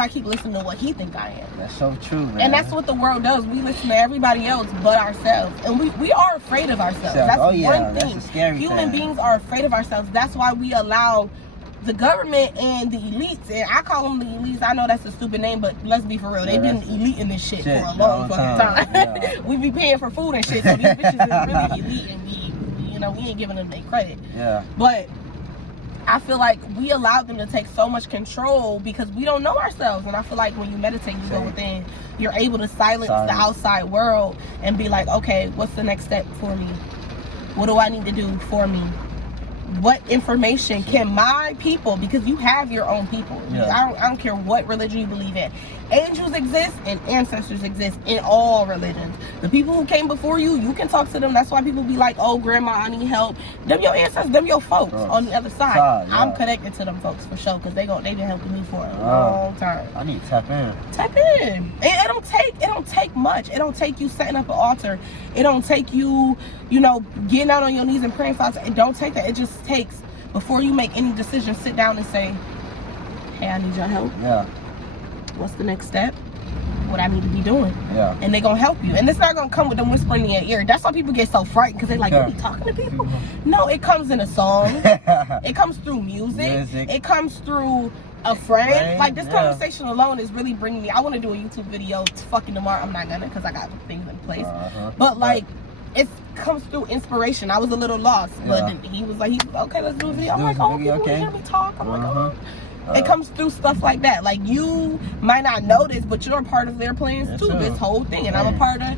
I keep listening to what he think I am? That's so true, man. And that's what the world does. We listen to everybody else but ourselves, and we are afraid of ourselves. That's one thing. That's a scary Human beings are afraid of ourselves. That's why we allow the government and the elites, and I call them the elites. I know that's a stupid name, but let's be for real. They've been eliting this shit for a long fucking time. Yeah. We be paying for food and shit, so these bitches is really elite, and we ain't giving them their credit. Yeah. But I feel like we allow them to take so much control because we don't know ourselves. And I feel like when you meditate, you go within, you're able to silence the outside world and be like, okay, what's the next step for me? What do I need to do for me? What information can my people, because you have your own people. I don't care what religion you believe in. Angels exist and ancestors exist in all religions. The people who came before you, you can talk to them. That's why people be like, oh, grandma, I need help. Them your ancestors, them your folks on the other side. I'm connected to them folks for sure, because they've been helping me for a long time. I need to tap in. Tap in. It don't take much. It don't take you setting up an altar. It don't take you, getting out on your knees and praying for us. It don't take that. It just takes, before you make any decision, sit down and say, hey, I need your help. Yeah. What's the next step? What I need to be doing. Yeah. And they're going to help you. And it's not going to come with them whispering in your ear. That's why people get so frightened, because they're like, are you talking to people? No, it comes in a song. It comes through music. It comes through a friend. Like, this conversation alone is really bringing me. I want to do a YouTube video fucking tomorrow. I'm not going to, because I got things in place. But, like, it comes through inspiration. I was a little lost. But then he was like, okay, let's do a video. I'm like, oh, people want to hear me talk. I'm like, oh. It comes through stuff like that. Like, you might not know this, but you're a part of their plans too. This whole thing, and I'm a part of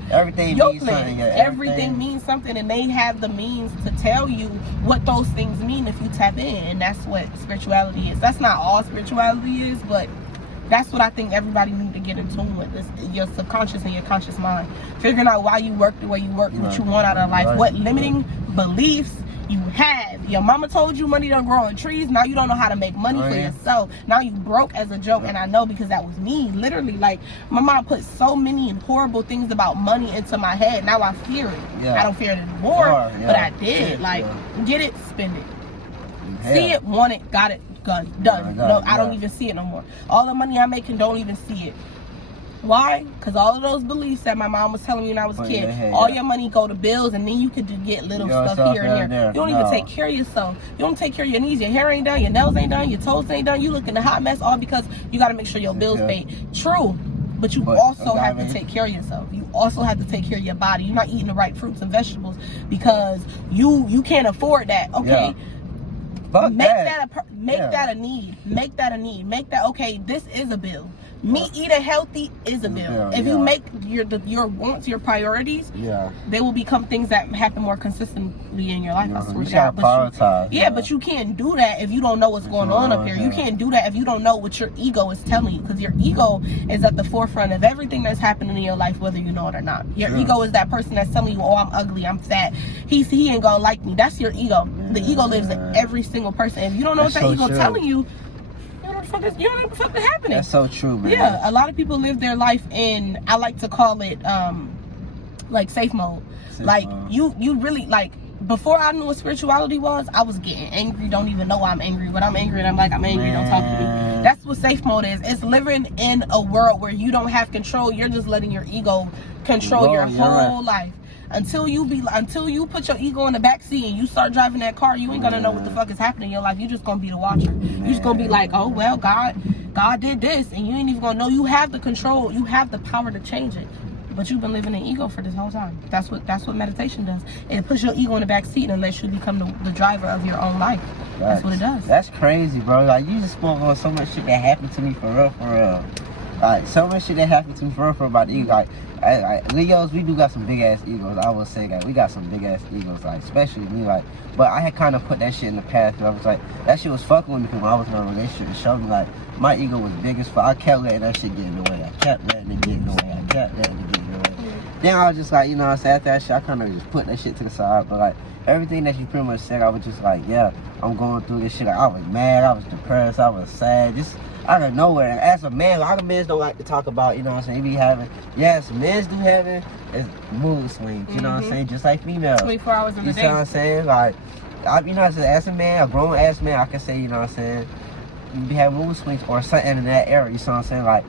your plans. Everything means something, and they have the means to tell you what those things mean if you tap in. And that's what spirituality is. That's not all spirituality is, but that's what I think everybody needs to get in tune with. Is your subconscious and your conscious mind. Figuring out why you work the way you work, what you want out of life, what limiting beliefs you have. Your mama told you money don't grow on trees. Now you don't know how to make money for yourself. Now you broke as a joke. And I know, because that was me. Literally, like, my mom put so many horrible things about money into my head. Now I fear it. I don't fear it anymore, but I did. Like, get it, spend it. See it, want it, got it, done. No, I don't even see it no more. All the money I make and don't even see it. Why? Because all of those beliefs that my mom was telling me when I was a kid, all your money go to bills, and then you could just get little stuff here and there. You don't even take care of yourself. You don't take care of your needs. Your hair ain't done, your nails ain't done, your toes ain't done. You looking a hot mess, all because you got to make sure your bills paid. True, but you also have to take care of yourself. You also have to take care of your body. You're not eating the right fruits and vegetables because you can't afford that. Okay. Fuck make that. that a need. Make that a need. Make that, okay, this is a bill. Me eating healthy is a bill. If you make your wants your priorities, they will become things that happen more consistently in your life. I swear to God. Prioritize. But you can't do that if you don't know what's going on up here. You can't do that if you don't know what your ego is telling you, because your ego is at the forefront of everything that's happening in your life, whether you know it or not. Your ego is that person that's telling you, oh, I'm ugly, I'm fat, he ain't gonna like me. That's your ego. The ego lives in every single person. If you don't know what that ego telling you, you don't know what the fuck is happening. That's so true, man. Yeah, a lot of people live their life in, I like to call it like safe mode. You really, like, before I knew what spirituality was, I was getting angry, don't even know I'm angry, but I'm angry and I'm like, I'm angry, don't talk to me. That's what safe mode is. It's living in a world where you don't have control. You're just letting your ego control your whole life. Until you put your ego in the back seat and you start driving that car, you ain't gonna know what the fuck is happening in your life. You just gonna be the watcher. You just gonna be like, oh well, God did this, and you ain't even gonna know you have the control, you have the power to change it. But you've been living in ego for this whole time. That's what meditation does. It puts your ego in the back seat and lets you become the driver of your own life. That's what it does. That's crazy, bro. Like, you just spoke on so much shit that happened to me for real. Like, so much shit that happened to me for real about the ego. Like, Leos, we do got some big ass egos. I will say that we got some big ass egos, like, especially me. Like, but I had kind of put that shit in the past. I was like, that shit was fucking with me because when I was in a relationship. It showed me like my ego was big as fuck. I kept letting that shit get in the way. I kept letting it get in the way. Then I was just like, you know what I'm saying, after that shit, I kind of just put that shit to the side. But like, everything that you pretty much said, I was just like, yeah, I'm going through this shit. Like, I was mad, I was depressed, I was sad, just out of nowhere. And as a man, a lot of men don't like to talk about, you know what I'm saying, you be having, yes, men do having is mood swings, you know what I'm saying, just like females. 24 hours in the day. You see what I'm saying? Like, you know what I'm saying, as a man, a grown ass man, I can say, you know what I'm saying, you be having mood swings or something in that era, you see what I'm saying? Like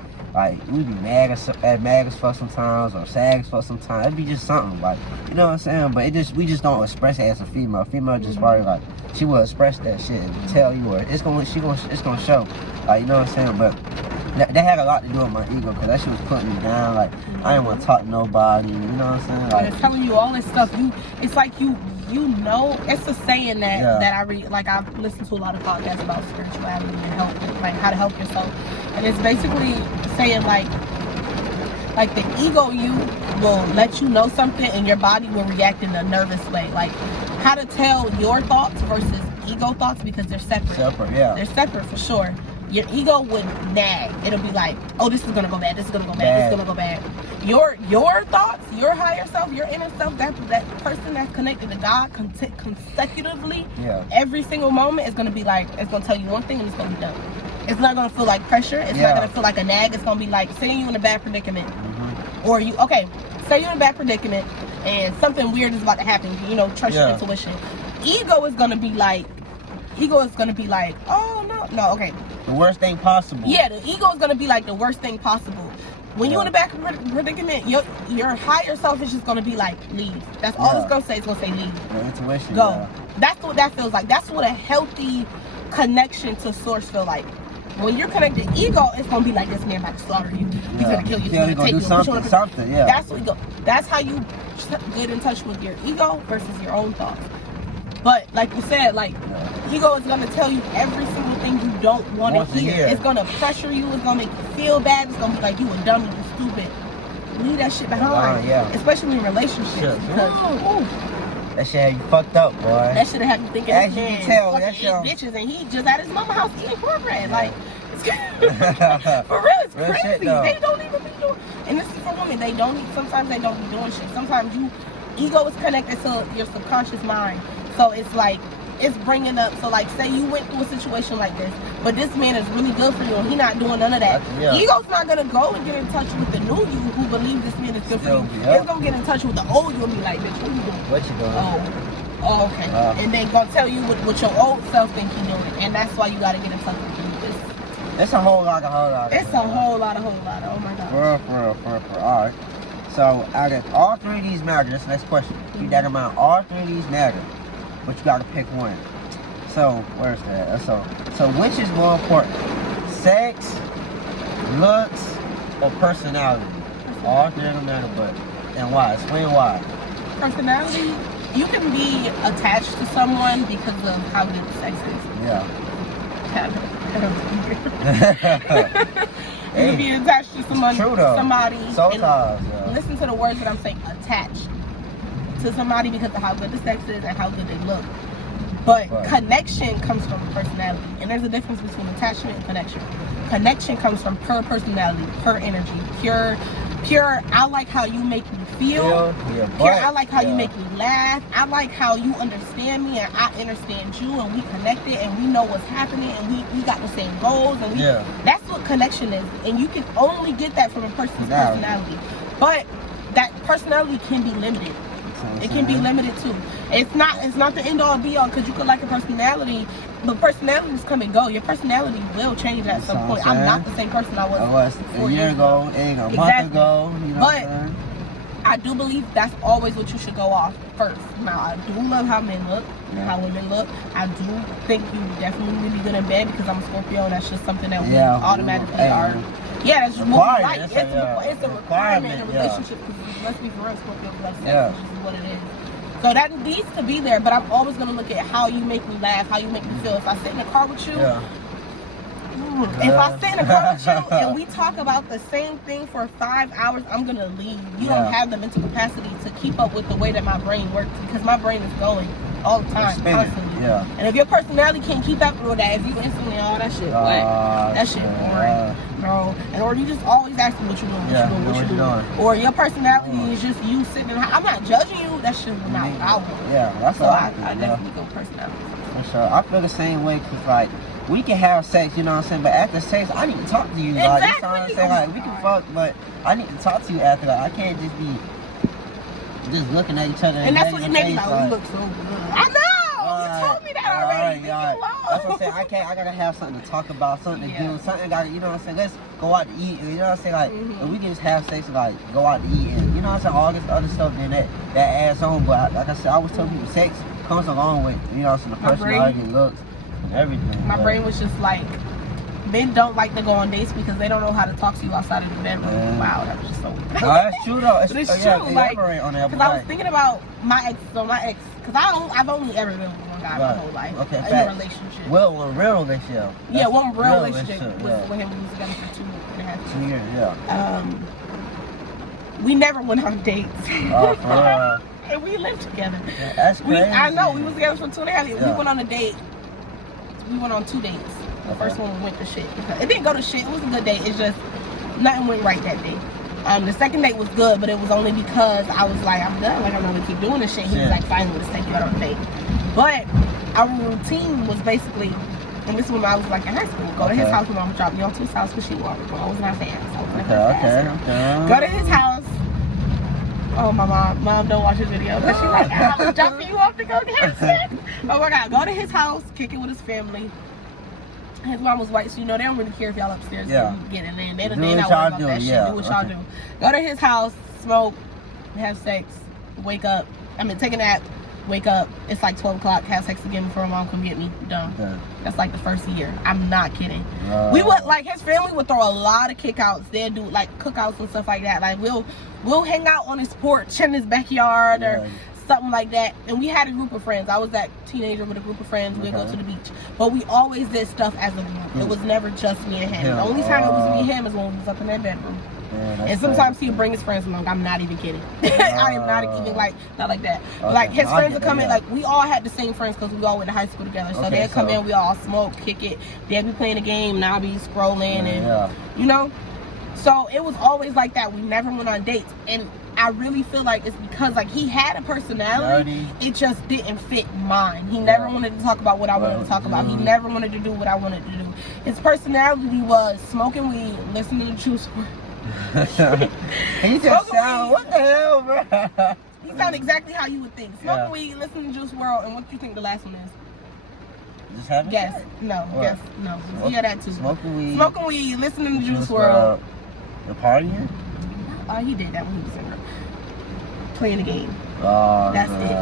we be mad as fuck sometimes, or sad as fuck sometimes. It'd be just something, like, you know what I'm saying? But we just don't express it as a female. Female just probably like, she will express that shit and tell you, or it's gonna show. Like, you know what I'm saying? But that had a lot to do with my ego, because that shit was putting me down. Like, I didn't want to talk to nobody. You know what I'm saying? Like, it's telling you all this stuff. It's like you know. It's a saying that I read. Like, I've listened to a lot of podcasts about spirituality and help, like how to help yourself. And it's basically saying like the ego you will let you know something, and your body will react in a nervous way. Like, how to tell your thoughts versus ego thoughts, because they're separate. They're separate for sure. Your ego would nag. It'll be like, oh, this is gonna go bad, this is gonna go bad, this is gonna go bad. Your thoughts, your higher self, your inner self, that person that's connected to God consecutively, every single moment is gonna be like, it's gonna tell you one thing and it's gonna be done. It's not gonna feel like pressure. It's not gonna feel like a nag. It's gonna be like saying you in a bad predicament, or say you're in a bad predicament and something weird is about to happen. You know, trust your intuition. Ego is gonna be like, oh no, okay. The worst thing possible. Yeah, the ego is gonna be like the worst thing possible. When you're in a bad predicament, your higher self is just gonna be like, leave. That's all it's gonna say. It's gonna say leave. Your intuition. Go. That's what that feels like. That's what a healthy connection to source feel like. When you're connected to ego, it's gonna be like, this man about to slaughter you. He's gonna kill you. He's gonna take you. Something. That's what ego. That's how you get in touch with your ego versus your own thoughts. But like you said, like, ego is gonna tell you every single thing you don't want to hear. It's gonna pressure you. It's gonna make you feel bad. It's gonna be like, you a dummy, you stupid. Leave that shit behind. Especially in relationships. Because that shit had you fucked up, boy. That shit have you thinking, as you can tell, that shit bitches, and he just at his mama house eating cornbread. Like, for real, it's crazy. Shit, they don't even be doing. And this is for women. Sometimes they don't be doing shit. Sometimes ego is connected to your subconscious mind. So it's like, it's bringing up, so like, say you went through a situation like this, but this man is really good for you and he not doing none of that. Ego's not gonna go and get in touch with the new you who believes this man is good for you. It's gonna get in touch with the old you and be like, bitch, what you doing? What you doing? Oh, okay. And they gonna tell you what your old self think you doing, and that's why you gotta get in touch with you. It's a whole lot. It's a whole lot. Oh my god. For real. All right. So out of all three of these marriages, this next question. Keep that in mind. All three of these marriages, but you gotta pick one. So where's that? So which is more important? Sex, looks, or personality? All three of them matter, but and why? Explain why. Personality you can be attached to someone because of how good the sex is. Yeah. You can be attached to someone, somebody. Sometimes, listen to the words that I'm saying. Attached to somebody because of how good the sex is and how good they look. But connection comes from personality, and there's a difference between attachment and connection. Connection comes from pure personality, pure energy, pure. I like how you make me feel. Pure. I like how you make me laugh. I like how you understand me and I understand you, and we connected and we know what's happening and we got the same goals and that's what connection is. And you can only get that from a person's personality. But that personality can be limited. It can be limited too. It's not the end all be all, because you could like a personality, but personalities come and go. Your personality will change at some point. I'm not the same person I was 4 years ago. A month ago. You know but I do believe that's always what you should go off first. Now, I do love how men look and how women look. I do think you definitely need to be good in bed because I'm a Scorpio, and that's just something that we automatically are. Yeah, that's just what we like. It's a requirement in a relationship because let's be real, Scorpio love sex, which is what it is. So that needs to be there, but I'm always going to look at how you make me laugh, how you make me feel. If I sit in a car with you, if I sit in a car with you and we talk about the same thing for 5 hours, I'm going to leave. You don't have the mental capacity to keep up with the way that my brain works because my brain is going all the time, constantly. And if your personality can't keep up with that, if you instantly, that shit whack. That shit boring. Bro. And or you just always asking what you doing, what you doing. Or your personality is just you sitting in the house. I'm not judging you. That shit is not what I want. Yeah, that's so I definitely go personality. For sure. I feel the same way because, like, we can have sex, you know what I'm saying? But after sex, I need to talk to you. Exactly. Like, you know what I'm saying? Like, we can fuck, but I need to talk to you after that. I can't just be just looking at each other. And that's what it made me like, you look so good. I know! You told me that already. That's what I'm saying. I gotta have something to talk about, something to do, something gotta, you know what I'm saying? Let's go out to eat. You know what I'm saying? Like, if we can just have sex and, like, go out to eat and, you know what I'm saying? All this other stuff, then that adds on. But, like I said, I always tell people, sex comes along with, you know what I'm saying, the personality, looks, and everything. My brain was just like, men don't like to go on dates because they don't know how to talk to you outside of the bedroom. Wow, that was just so weird. No, that's true though. It's true. Like, because I was thinking about my ex, because I've only ever been with one guy my whole life in a relationship. Well, one real relationship. Yeah, one real relationship was with him. We was together for 2.5 years. 2 years, we never went on dates. For real. And we lived together. Yeah, that's crazy. I know, we was together for 2.5 years. We went on a date. We went on 2 dates. The first one went to shit. It didn't go to shit. It was a good date. It's just nothing went right that day. The second date was good, but it was only because I was like, I'm done. Like, I'm not gonna keep doing this shit. He was like, fine, let's take you out on a date. But our routine was basically, and this is when I was like in high school, go to his house. My mom would drop me off to his house because she walked. I was not fast. Go to his house. Oh, my mom don't watch his video, but she's like, I was dropping you off to go get sex. Oh my God, go to his house, kick it with his family. His mom was white, so you know they don't really care if y'all upstairs get it in. They not worried about that shit. Do what y'all do. Go to his house, smoke, have sex, wake up. Take a nap, wake up. It's like 12 o'clock. Have sex again before mom come get me. Done. That's like the first year. I'm not kidding. We would like his family would throw a lot of kickouts. They'd do like cookouts and stuff like that. Like we'll hang out on his porch in his backyard or something like that. And we had a group of friends. I was that teenager with a group of friends. We'd go to the beach. But we always did stuff as a group. It was never just me and him. The only time it was me and him is when we was up in that bedroom. And sometimes he'd bring his friends along. I'm not even kidding. I am not even not like that. But like his friends would come in. Like we all had the same friends because we all went to high school together. So they'd come in, we all smoke, kick it. They'd be playing a game and I'll be scrolling and you know. So it was always like that. We never went on dates. And I really feel like it's because like he had a personality, it just didn't fit mine. He never wanted to talk about what I wanted to talk about. He never wanted to do what I wanted to do. His personality was smoking weed, listening to Juice WRLD. He just sound, what the hell, bro? He sound exactly how you would think. Smoking weed, listening to Juice WRLD, and what do you think the last one is? Just having sex? No, guess, no. Yeah, that too. Smoking weed, listening to Juice WRLD. The partying? Oh, he did that when he was in there. Playing the game. That's it.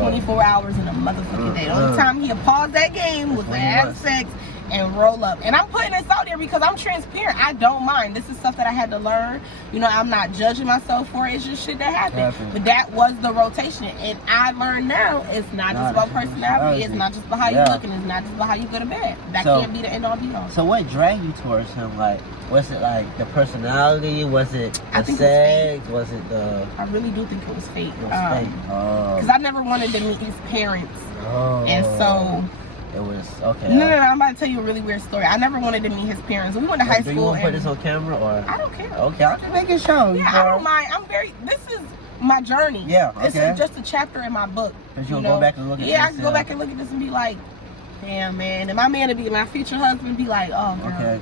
24 hours in a motherfucking day. The only time he'd pause that game was to have sex and roll up. And I'm putting this out there because I'm transparent. I don't mind. This is stuff that I had to learn. You know, I'm not judging myself for it. It's just shit that happened. But that was the rotation. And I learned now it's not just about personality. It's not just about how you look, and it's not just about how you go to bed. That can't be the end all be all. So what dragged you towards him? Like, was it like the personality? Was it the sex? Was it the... I really do think it was fate. It was fate. Because I never wanted to meet his parents. And so... It was, okay. No, I'm about to tell you a really weird story. I never wanted to meet his parents. We went to high school. Do you want to put this on camera, or? I don't care. Okay, I'm just making sure. Yeah, I don't mind. This is my journey. Yeah, okay. This is just a chapter in my book. Because you'll go back and look at this. Yeah, I can go back and look at this and be like, damn, man. And my man would be, my future husband be like, oh, girl. Okay.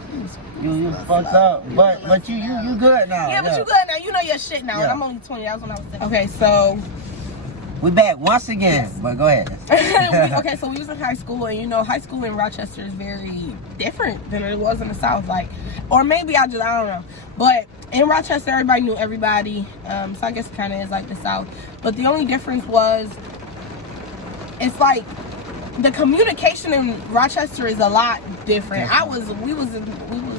You fucked up. But you good now. Yeah, but you good now. You know your shit now. And I'm only 20. That was when I was 17. Okay, so... We're back once again, but go ahead. Okay, so we was in high school, and you know, high school in Rochester is very different than it was in the South. Like, or maybe I don't know. But in Rochester, everybody knew everybody. So I guess it kind of is like the South. But the only difference was, it's like the communication in Rochester is a lot different. We was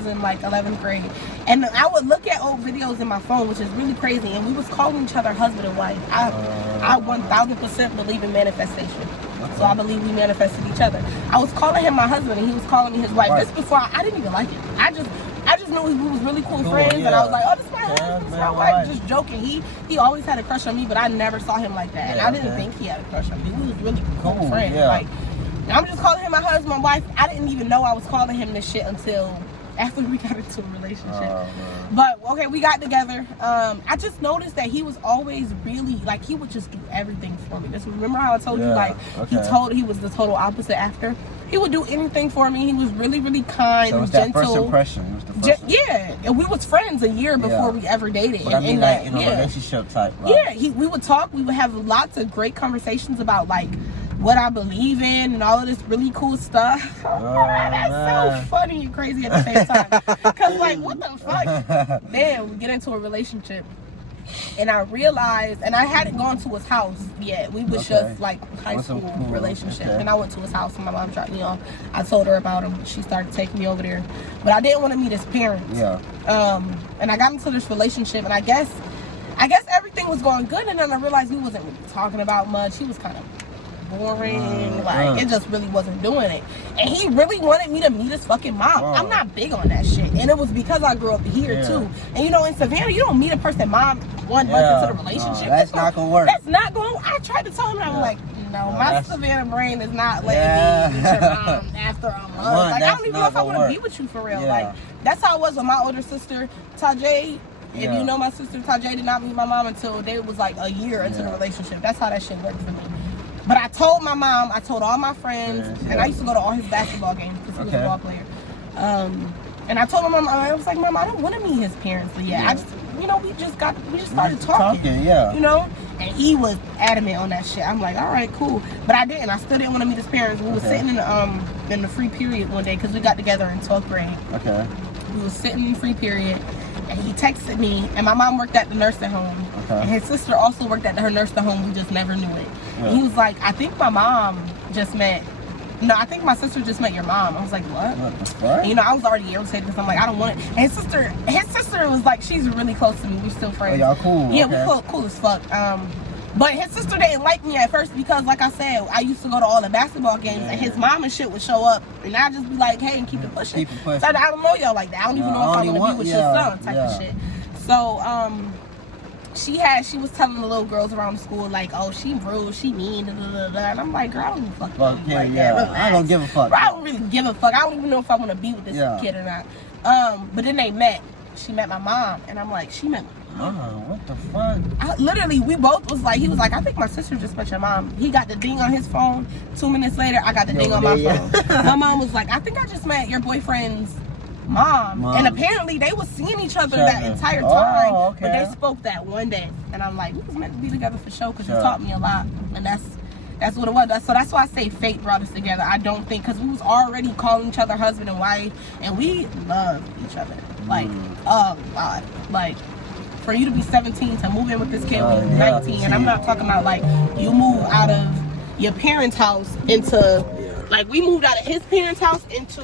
in like 11th grade, and I would look at old videos in my phone, which is really crazy, and we was calling each other husband and wife. I 1000% believe in manifestation. So I believe we manifested each other. I was calling him my husband, and he was calling me his wife. This before I didn't even like it. I just knew we was really cool friends, and I was like, oh, this is my husband, this is my wife. Just joking. He always had a crush on me, but I never saw him like that, and I didn't think he had a crush on me. We was really cool friends. Like, I'm just calling him my husband, my wife. I didn't even know I was calling him this shit until after we got into a relationship. But okay, we got together. I just noticed that he was always really like, he would just do everything for me. Remember how I told you, like, he was the total opposite after. He would do anything for me. He was really, really kind, so it was gentle. That first impression. It was the first yeah, and we was friends a year before we ever dated. But I mean, like, in a relationship type. Like. Yeah, we would talk. We would have lots of great conversations about like what I believe in and all of this really cool stuff. That's so funny and crazy at the same time. Because, like, what the fuck? Then we get into a relationship, and I realized, and I hadn't gone to his house yet. We was just, like, high school relationship. And I went to his house, and my mom dropped me off. I told her about him. She started taking me over there. But I didn't want to meet his parents. And I got into this relationship, and I guess everything was going good, and then I realized we wasn't really talking about much. He was kind of boring, like it just really wasn't doing it, and he really wanted me to meet his fucking mom. I'm not big on that shit, and it was because I grew up here too. And you know, in Savannah, you don't meet a person mom 1 month into the relationship. That's not gonna work. That's not going. I tried to tell him, I'm like, no, my Savannah brain is not letting me meet your mom after a month. Like, I don't even know if I want to be with you for real. Like, that's how it was with my older sister Tajay. If you know my sister Tajay did not meet my mom until they was like a year into the relationship. That's how that shit worked for me. But I told my mom, I told all my friends, and I used to go to all his basketball games because he was a ball player. And I told my mom, I was like, Mom, I don't want to meet his parents yet. I just, you know, we just started talking, you know? And he was adamant on that shit. I'm like, all right, cool. But I didn't. I still didn't want to meet his parents. We was sitting in the free period one day because we got together in 12th grade. We was sitting in free period, and he texted me, and my mom worked at the nursing home. And his sister also worked at her nursing home. We just never knew it. And he was like, I think my mom just met, no, I think my sister just met your mom. I was like, what? And, you know, I was already irritated because I'm like, I don't want it. And his sister was like, she's really close to me. We're still friends. Oh, y'all cool? Yeah, we cool as fuck. But his sister didn't like me at first because, like I said, I used to go to all the basketball games, and his mom and shit would show up, and I'd just be like, hey, and keep it pushing. So I don't know y'all like that. I don't even know if I want to be with your son type of shit. So, she was telling the little girls around the school, like, oh, she rude, she mean, and I'm like, girl, I don't give a fuck. I don't give a fuck. Bro, I don't really give a fuck. I don't even know if I want to be with this kid or not. But then they met. She met my mom, and I'm like, she met my mom. What the fuck? Literally, we both was like, he was like, I think my sister just met your mom. He got the ding on his phone. 2 minutes later, I got the ding on my phone. My mom was like, I think I just met your boyfriend's mom. And apparently they was seeing each other that entire time, but they spoke that one day, and I'm like, we was meant to be together for sure because you taught me a lot, and that's what it was. So that's why I say fate brought us together. I don't think, because we was already calling each other husband and wife, and we loved each other, like, oh God, like, for you to be 17 to move in with this kid when you're 19, and I'm not talking about like you move out of your parents' house into, like, we moved out of his parents' house into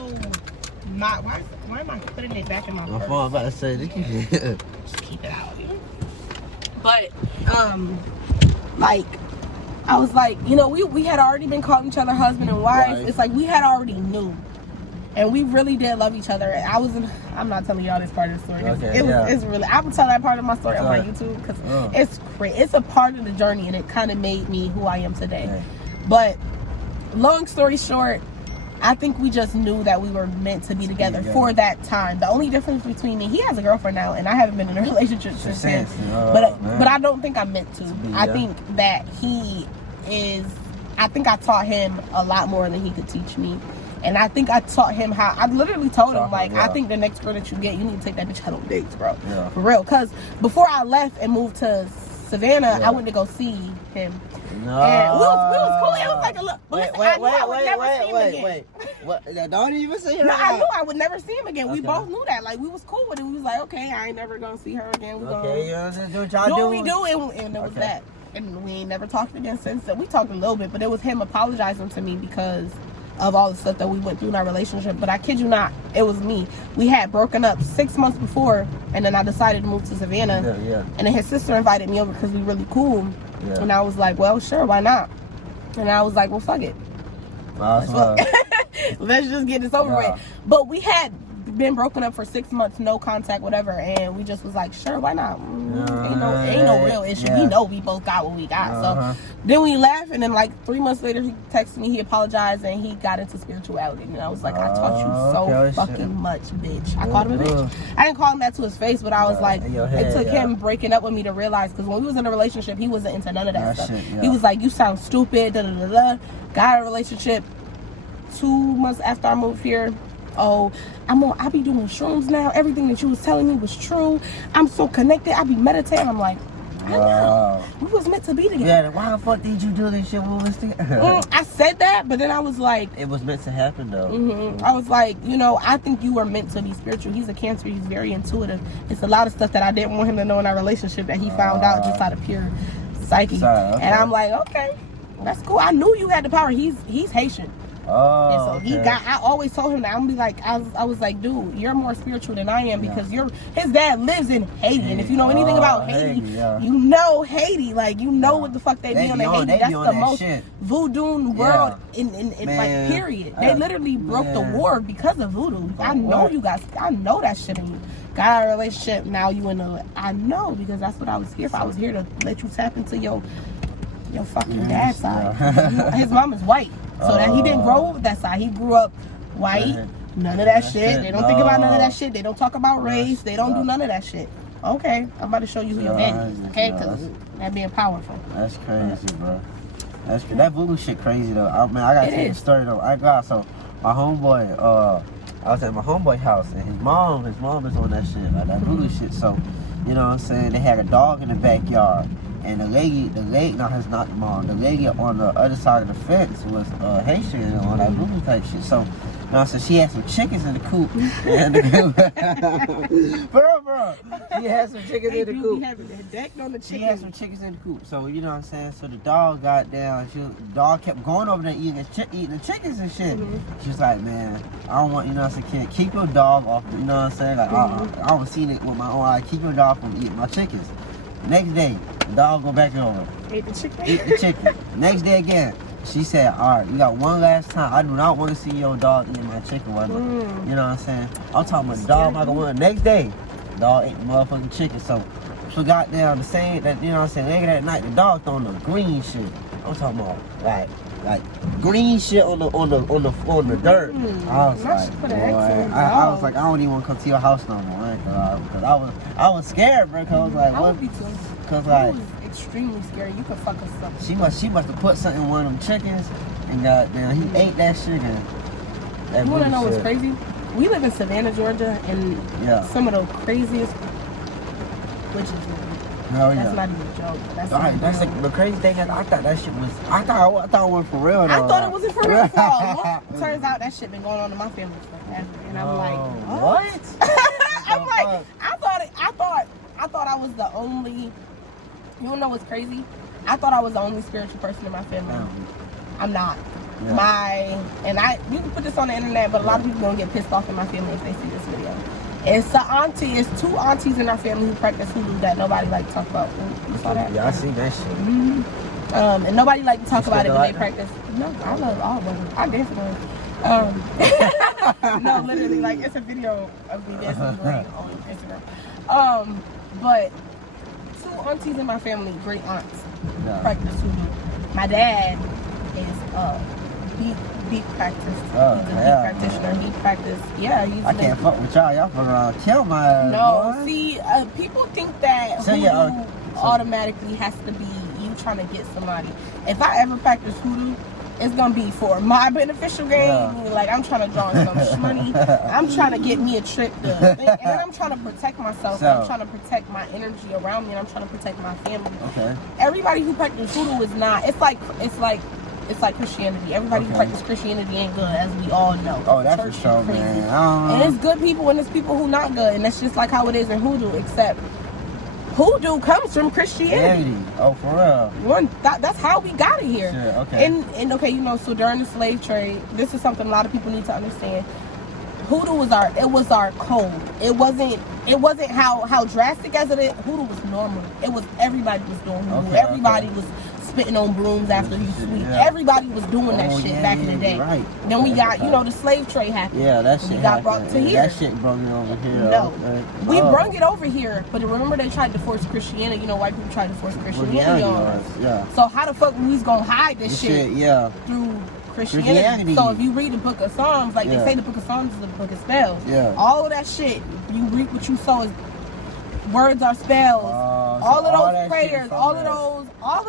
not. Why am I putting it back in my My purse? phone about to say, Just keep it out. But like, I was like, you know, we had already been calling each other husband and wife. It's like we had already knew, and we really did love each other. I'm not telling y'all this part of the story. Okay, It's really. I will tell that part of my story on my YouTube because it's great. It's a part of the journey, and it kind of made me who I am today. Yeah. But long story short, I think we just knew that we were meant to be together for that time. The only difference between me, he has a girlfriend now, and I haven't been in a relationship since then. But I don't think I'm meant to. I think that he is. I think I taught him a lot more than he could teach me. And I think I taught him how. I literally told him, like, I think the next girl that you get, you need to take that bitch out on dates, bro. Yeah. For real. Because before I left and moved to Savannah, I went to go see him. No. And we was cool. It was like a look. Wait. What? Don't even say her. No, I knew I would never see him again. Okay. We both knew that. Like, we was cool with it. We was like, okay, I ain't never gonna see her again. We do what y'all do what we do, and it was that. And we ain't never talked again since then. We talked a little bit, but it was him apologizing to me because of all the stuff that we went through in our relationship. But I kid you not, it was me. We had broken up 6 months before, and then I decided to move to Savannah. And then his sister invited me over because we really cool. And I was like, well, sure, why not? And I was like, well, fuck it. Let's just get this over with. But we had been broken up for 6 months, no contact, whatever, and we just was like, sure, why not? Ain't no real issue. We know we both got what we got. So then we left, and then like 3 months later, he texted me, he apologized, and he got into spirituality. And I was like, I taught you so fucking much, bitch. I called him a bitch. I didn't call him that to his face, but I was like, it took him breaking up with me to realize, because when we was in a relationship, he wasn't into none of that stuff. He was like, you sound stupid, da-da-da-da. Got a relationship 2 months after I moved here. Oh, I be doing shrooms now. Everything that you was telling me was true. I'm so connected. I be meditating. I'm like, I know. We was meant to be together. Yeah, why the fuck did you do this shit when we was together? I said that, but then I was like, it was meant to happen though. I was like, you know, I think you were meant to be spiritual. He's a Cancer. He's very intuitive. It's a lot of stuff that I didn't want him to know in our relationship that he found out just out of pure psyche. And I'm like, okay, that's cool. I knew you had the power. He's Haitian. And so I always told him that. I'm be like, I was like, dude, you're more spiritual than I am because his dad lives in Haiti. And if you know anything about Haiti, you know Haiti. Like, you know what the fuck they be on in Haiti. That's the most voodoo world in like, period. They literally broke the war because of voodoo. I know you guys, I know that shit in you. Got a relationship, now you in the, I know, because that's what I was here for. I was here to let you tap into your fucking dad's side. His mom is white. So that he didn't grow up with that side. He grew up white. None of that shit. They don't think about none of that shit. They don't talk about race. They don't do none of that shit. Okay, I'm about to show you who your daddy is. Okay, because that being powerful. That's crazy, bro. That's crazy. That voodoo shit crazy though. I gotta tell you a story though. So my homeboy, I was at my homeboy house and his mom is on that shit, like that voodoo shit. So, you know what I'm saying? They had a dog in the backyard. And the lady, no, it's not the mom. The lady on the other side of the fence was Haitian and all that voodoo type shit. So, you know, so she had some chickens in the coop. bro, she had some chickens in the coop. She had some chickens in the coop. So, you know what I'm saying? So the dog got down. The dog kept going over there eating the chickens and shit. She was like, man, I don't want, you know what I'm saying? Keep your dog off, you know what I'm saying? Like, I don't see it with my own eye. Keep your dog from eating my chickens. Next day, the dog go back over. Eat the chicken. Next day again. She said, all right, you got one last time. I do not want to see your dog eating my chicken. You know what I'm saying? I'm talking about the dog. I'm going to next day, dog ate the motherfucking chicken. So got down the same, that, you know what I'm saying? Later that night, the dog throwing the green shit. I'm talking about like green shit on the dirt. I was like, boy, I was like, I don't even want to come to your house no more. Because I was scared, bro. Cause I was like, I would be too. Cause like, it was extremely scary. You could fuck us up. She must have put something in one of them chickens, and goddamn, he ate that shit. You wanna know what's crazy? We live in Savannah, Georgia, and some of the craziest witches. That's not even a joke. That's the crazy thing. I thought that shit was. I thought it was for real. Though. I thought it wasn't for real for all. Turns out that shit been going on in my family forever, and I'm like, what? I'm like, I thought I was the only. You wanna know what's crazy? I thought I was the only spiritual person in my family. I'm not. you can put this on the internet, but a lot of people gonna get pissed off in my family if they see this video. It's two aunties in our family who practice hoodoo that nobody like to talk about. You saw that? Yeah, I seen that shit. Mm-hmm. And nobody like to talk about it when they practice. No, I love all of them. I definitely. No, literally, like it's a video of me dancing in the rain on Instagram. But two aunties in my family, great aunts, practice hoodoo. My dad is beat practice. He's a beat practitioner. He practiced. I can't fuck with y'all. Y'all fuck around. Kill my. No, boy. See, people think that hoodoo automatically has to be you trying to get somebody. If I ever practice hoodoo, it's gonna be for my beneficial gain. Like I'm trying to draw some money. I'm trying to get me a trip to, and I'm trying to protect myself. I'm trying to protect my energy around me, and I'm trying to protect my family. Okay. Everybody who practices hoodoo is not. It's like Christianity. Everybody who practices Christianity ain't good, as we all know. Oh, that's for sure, crazy. Man. And it's good people and it's people who not good, and that's just like how it is in hoodoo. Except hoodoo comes from Christianity. Oh, for real? That's how we got it here. Sure, okay. And okay, so during the slave trade, this is something a lot of people need to understand. Hoodoo was our code. It wasn't how drastic as it is. Hoodoo was normal. It was everybody was doing hoodoo. Everybody was spitting on brooms after you sweep. Everybody was doing that shit back in the day. Right. Then we got, the slave trade happened. Yeah, that shit got brought to here. That shit brought it over here. No. We brung it over here, but remember they tried to force Christianity. White people tried to force Christianity on us. Yeah. So how the fuck we was gonna hide this shit? Through Christianity. So if you read the book of Psalms, like they say the book of Psalms is a book of spells. Yeah. All of that shit, you reap what you sow is words are spells. All of those prayers, all of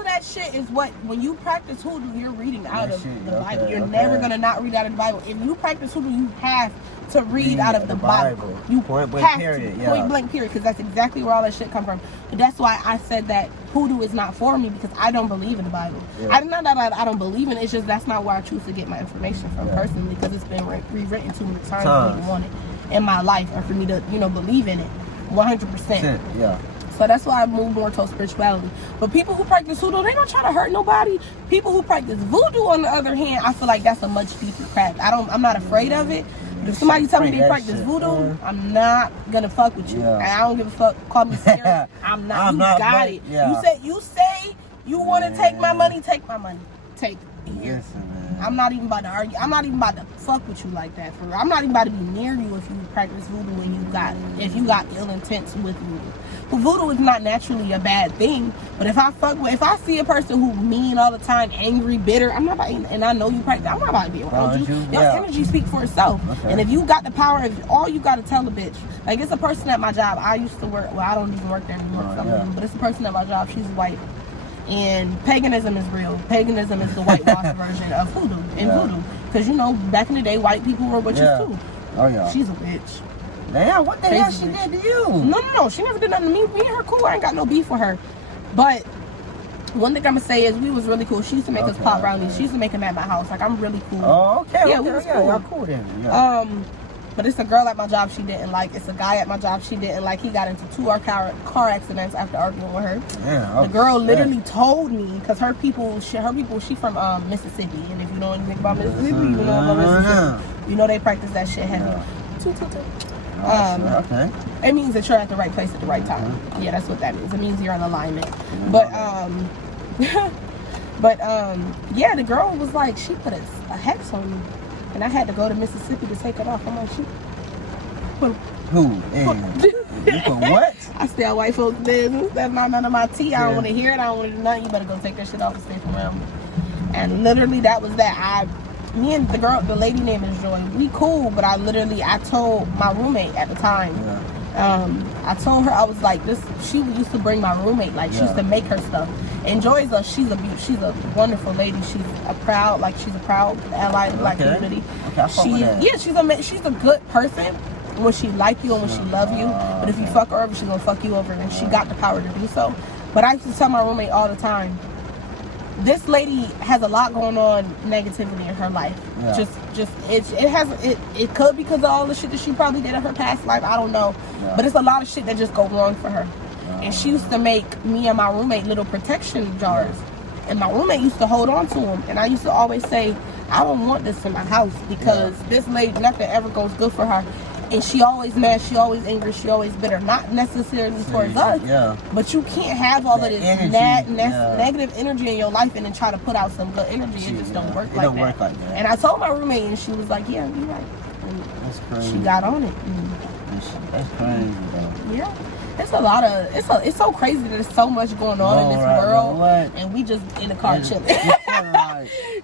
that shit is what, when you practice hoodoo, you're reading out of the Bible. You're never gonna not read out of the Bible. If you practice hoodoo, you have to read out of the Bible. You point blank period. Point blank period, because that's exactly where all that shit come from. But that's why I said that hoodoo is not for me, because I don't believe in the Bible. Not that I don't believe in it. It's just that's not where I choose to get my information from personally, because it's been rewritten too many times for me to want it in my life, or for me to believe in it 100%. Yeah. So that's why I move more towards spirituality. But people who practice hoodoo, they don't try to hurt nobody. People who practice voodoo, on the other hand, I feel like that's a much deeper craft. I'm not afraid of it. But if somebody tell me they practice voodoo, I'm not gonna fuck with you. I don't give a fuck. Call me scared. I'm not. You got it. You say you want to take my money. Take my money. Take it here. Listen, man. I'm not even about to argue. I'm not even about to fuck with you like that. I'm not even about to be near you if you practice voodoo and if you got ill intents with voodoo. But voodoo is not naturally a bad thing. But if I see a person who mean all the time, angry, bitter, I'm not about, and I know you practice, I'm not about to be around you. Your energy speak for itself. Okay. And if you got the power, all you got to tell a bitch. Like, it's a person at my job. I used to work. Well, I don't even work there anymore. But it's a person at my job. She's white. And paganism is real. Paganism is the whitewash version of voodoo and voodoo. Because, back in the day, white people were witches too. Oh, yeah. She's a bitch. Damn, what the hell she did to you? No. She never did nothing to me. Me and her cool. I ain't got no beef with her. But one thing I'm going to say is we was really cool. She used to make us pop brownies. She used to make them at my house. Like, I'm really cool. Oh, okay. Yeah, we was cool. Y'all cool then. But it's a girl at my job she didn't like. It's a guy at my job she didn't like. He got into 2 car accidents after arguing with her. Yeah, the girl literally told me, because her people, she from Mississippi. And if you know anything about Mississippi, you know about Mississippi. You know they practice that shit heavy. Okay. It means that you're at the right place at the right time. Yeah, that's what that means. It means you're in alignment. But yeah, the girl was like, she put a hex on me. And I had to go to Mississippi to take it off. I'm like, who? You put what? I stay white folks' business. That's not none of my tea. I don't want to hear it. I don't want to do nothing. You better go take that shit off and stay from around me. And literally, that was that. Me and the lady name is Joy. We cool, but I told my roommate at the time. I told her, I was like, she used to bring my roommate, like she used to make her stuff. And Joy's she's a wonderful lady. She's a proud ally of the black community. She's a good person when she like you and when she love you. But if you fuck her over, she's gonna fuck you over, and she got the power to do so. But I used to tell my roommate all the time, this lady has a lot going on negatively in her life. It could be because of all the shit that she probably did in her past life. I don't know. But it's a lot of shit that just go wrong for her. And she used to make me and my roommate little protection jars. And my roommate used to hold on to them. And I used to always say, I don't want this in my house because this lady, nothing ever goes good for her. And she always mad, she always angry, she always bitter. Not necessarily towards us, but you can't have all of this negative energy in your life and then try to put out some good energy. It just don't work like that. And I told my roommate, and she was like, yeah, you're right. And that's crazy. She got on it. That's crazy, though. Yeah. It's a lot of, it's so crazy that there's so much going on in this world, and we just in the car chilling.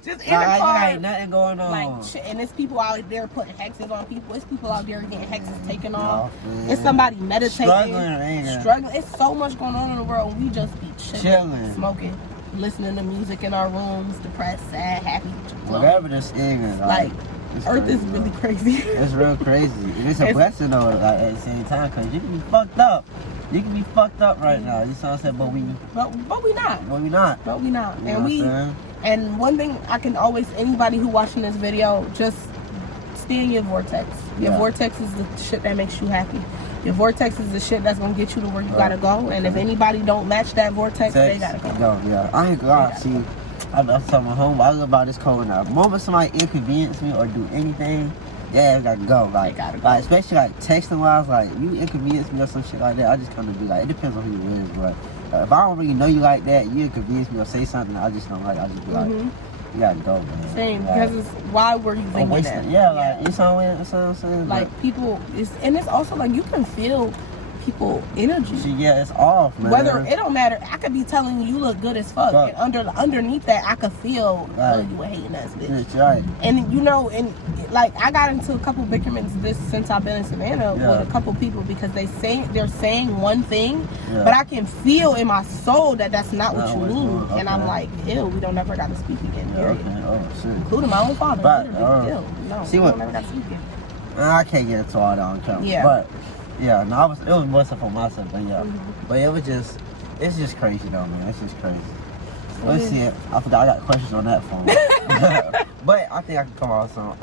Just in the car. Ain't nothing going on. And there's people out there putting hexes on people. It's people out there getting hexes taken off. It's somebody meditating. Struggling. It's so much going on in the world. We just be chilling, smoking, listening to music in our rooms, depressed, sad, happy. Whatever this is. Earth is really crazy. It's real crazy. And it's a blessing though, at the same time, because you can be fucked up. You can be fucked up right now. You know what I'm saying? But we not. But we not. And one thing I can always, anybody who watching this video, just stay in your vortex. Your vortex is the shit that makes you happy. Your vortex is the shit that's gonna get you to where you gotta go. And if anybody don't match that vortex, they gotta go. I ain't gonna lie. See, I'm telling my home, I live about this cold now. The moment somebody inconvenience me or do anything, I gotta go. Like especially like texting wise, like you inconvenience me or some shit like that, I just kind of be like, it depends on who you is, but if I don't really know you like that, you inconvenience me or say something I just don't like, I just be like, you gotta go, man. Same, because it's, why were you thinking that? Like, it's what I'm saying? Like, people, and it's also like, you can feel people energy. It's off, man. Whether, it don't matter, I could be telling you look good as fuck, and underneath that, I could feel, you a hating ass bitch. Right. And, you know, and, like, I got into a couple bickerments since I've been in Savannah with a couple people because they're saying one thing, but I can feel in my soul that that's not what you mean. And I'm like, ew, we don't ever got to speak again, period. Including my own father. No, we don't ever got to speak again. I can't get into all that on camera. But it was more stuff on myself, but but it's just crazy though, man. It's just crazy. Let's see it. I forgot I got questions on that phone. But I think I can come out with some.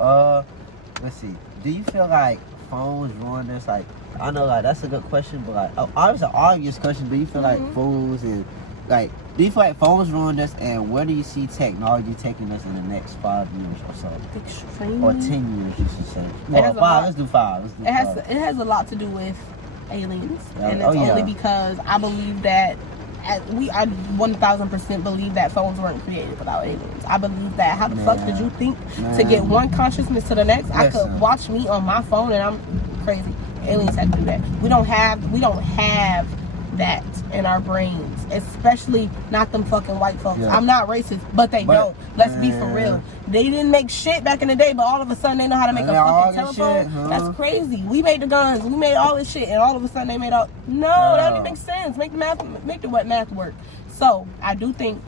Let's see. Do you feel like phones ruin this? Like, I know like that's a good question, but like obviously an obvious question. Do you feel like phones and do you feel like phones ruin this, and where do you see technology taking us in the next 5 years or so? Extremely. Or 10 years, you should say. Well, 5. Let's do 5. It has a lot to do with aliens, and it's only because I believe that I 1000% believe that phones weren't created without aliens. I believe that. How the fuck did you think to get one consciousness to the next? I could watch me on my phone and I'm crazy. Aliens had to do that. We don't have that in our brains, especially not them fucking white folks. I'm not racist, but they don't. Let's be for real. They didn't make shit back in the day, but all of a sudden they know how to make a fucking telephone. That's crazy. We made the guns, we made all this shit, and all of a sudden they made all. No, that don't even make sense. Make the math work. So I do think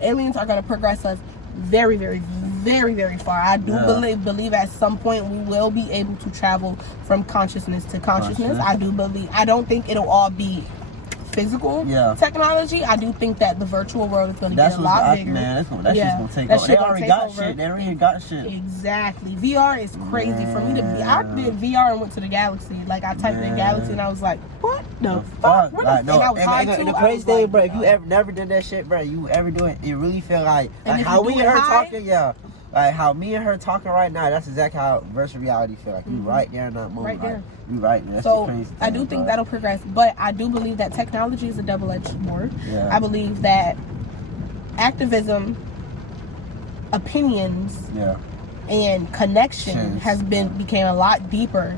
aliens are gonna progress us very, very, very, very far. I do believe at some point we will be able to travel from consciousness to consciousness. I do believe. I don't think it'll all be physical technology. I do think that the virtual world is going to get a lot bigger. Man, that's just going to take over. They already got shit. They already got shit. Exactly. VR is crazy for me to be. I did VR and went to the galaxy. Like, I typed in galaxy and I was like, what the fuck? And I was high too. The crazy thing, bro, if you ever never did that shit, bro, you ever do it, it really feel like how we and her talking, like how me and her talking right now, that's exactly how virtual reality feel. Like you right there in that moment. Right there. You right there. That's so the crazy thing, I do think that'll progress, but I do believe that technology is a double-edged sword. I believe that activism, opinions, and connection became a lot deeper,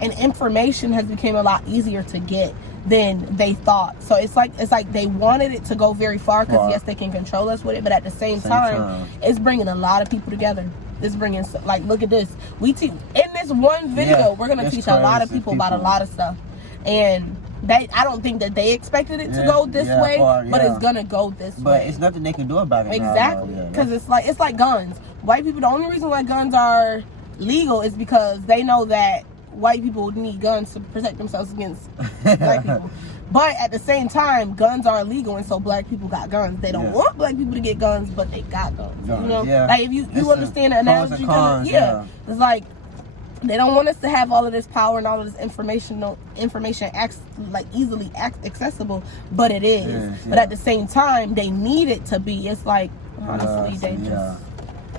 and information has become a lot easier to get than they thought. So it's like they wanted it to go very far because yes, they can control us with it, but at the same time, it's bringing a lot of people together. It's bringing, like, look at this. We teach in this one video. We're gonna teach a lot of people about a lot of stuff, and I don't think that they expected it to go this way, but it's gonna go this way. But it's nothing they can do about it. Exactly, because it's like guns. White people. The only reason why guns are legal is because they know that white people need guns to protect themselves against black people. But at the same time, guns are illegal, and so black people got guns. They don't want black people to get guns, but they got guns. You know, like if you understand the analogy, it's like they don't want us to have all of this power and all of this information like easily accessible, but it is. But at the same time, they need it to be. It's like honestly, they just.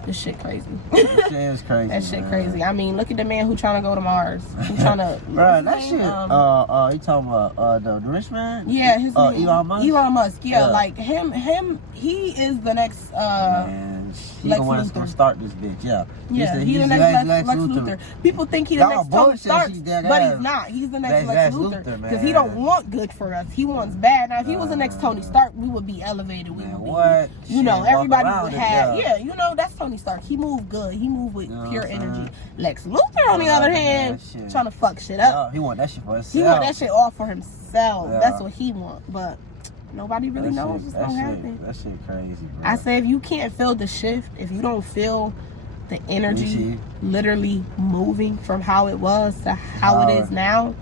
This shit crazy. That shit is crazy. That shit crazy. I mean, look at the man who trying to go to Mars. Who trying to... Bro, that shit, you talking about the rich man? Yeah, his name. Elon Musk? Elon Musk, yeah. Like, he is the next, man, he the one that's gonna start this bitch, yeah. Yeah, he's the next Lex Luthor. People think he's the next Tony Stark, but he's not. He's the next Lex Luthor. Because he don't want good for us. He wants bad. Now, if he was the next Tony Stark, we would be elevated. We would be, what? You know, everybody would have, you know, that's Tony Stark. He moved good. He moved with pure energy. Lex Luthor, on the other hand, trying to fuck shit up. He want that shit for himself. He want that shit all for himself. That's what he want. But nobody really knows what's gonna happen. That shit crazy, bro. I say if you can't feel the shift, if you don't feel the energy literally moving from how it was to how it is now,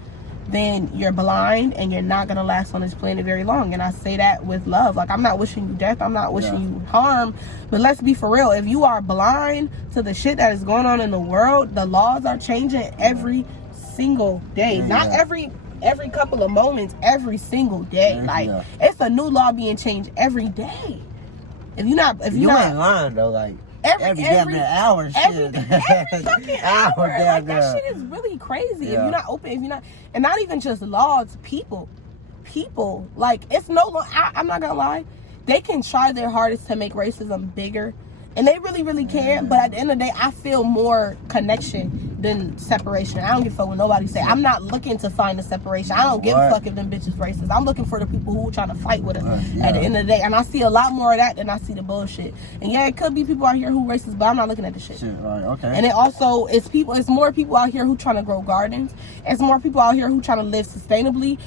then you're blind and you're not gonna last on this planet very long. And I say that with love. Like, I'm not wishing you death, I'm not wishing you harm, but let's be for real. If you are blind to the shit that is going on in the world, the laws are changing every single day. Not every couple of moments, every single day. Like, it's a new law being changed every day. If you ain't lying though, like every damn hour, every fucking hour. Like, that shit is really crazy. If you're not open, if you're not, and not even just laws, people, like, it's no. I'm not gonna lie, they can try their hardest to make racism bigger, and they really can. But at the end of the day, I feel more connection than separation. I don't give a fuck what nobody say. I'm not looking to find a separation. I don't give a fuck if them bitches racist. I'm looking for the people who are trying to fight with us at the end of the day. And I see a lot more of that than I see the bullshit. And yeah, it could be people out here who racist, but I'm not looking at the shit. Right, okay. And it also, it's more people out here who trying to grow gardens. It's more people out here who trying to live sustainably.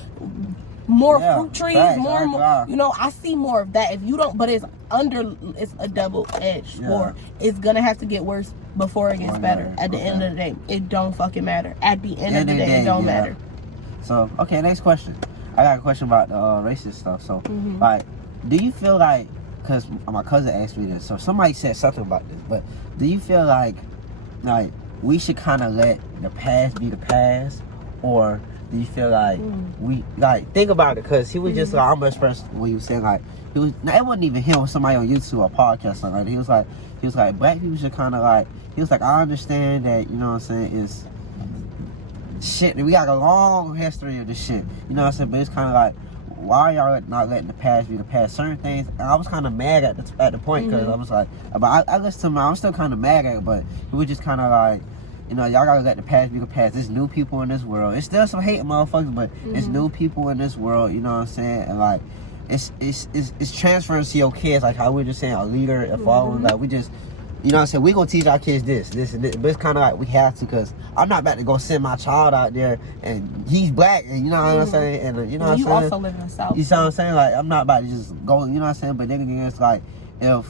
More fruit trees, more, you know, I see more of that. If you don't, but it's a double-edged sword. It's gonna have to get worse before it gets better. At the end of the day, it don't fucking matter. At the end of the day, it don't matter. So, okay, next question. I got a question about the racist stuff. So, like, do you feel like, because my cousin asked me this, so somebody said something about this, but do you feel like we should kind of let the past be the past, or do you feel like we, like, think about it, because he was just like, I'm expressing what he was saying, like, he was, now it wasn't even him, it was somebody on YouTube or podcast or something like that. He was like, black people should kind of like, he was like, I understand that, you know what I'm saying, it's shit, we got a long history of this shit, you know what I'm saying, but it's kind of like, why y'all not letting the past be the past? Certain things, and I was kind of mad at the point, because I was like, but I listened to him, I'm still kind of mad at it, but he was just kind of like, you know, y'all gotta let the past be the past. There's new people in this world. It's still some hating motherfuckers, but it's new people in this world, you know what I'm saying? And like, it's transferring to your kids, like how we were just saying, a leader, a follower, like we just, you know what I'm saying, we gonna teach our kids this, and this, but it's kind of like we have to, because I'm not about to go send my child out there, and he's black, and you know what I'm saying, and you know what I'm saying? You also live in the South. You know what I'm saying? Like, I'm not about to just go, you know what I'm saying, but then it's like, if, you know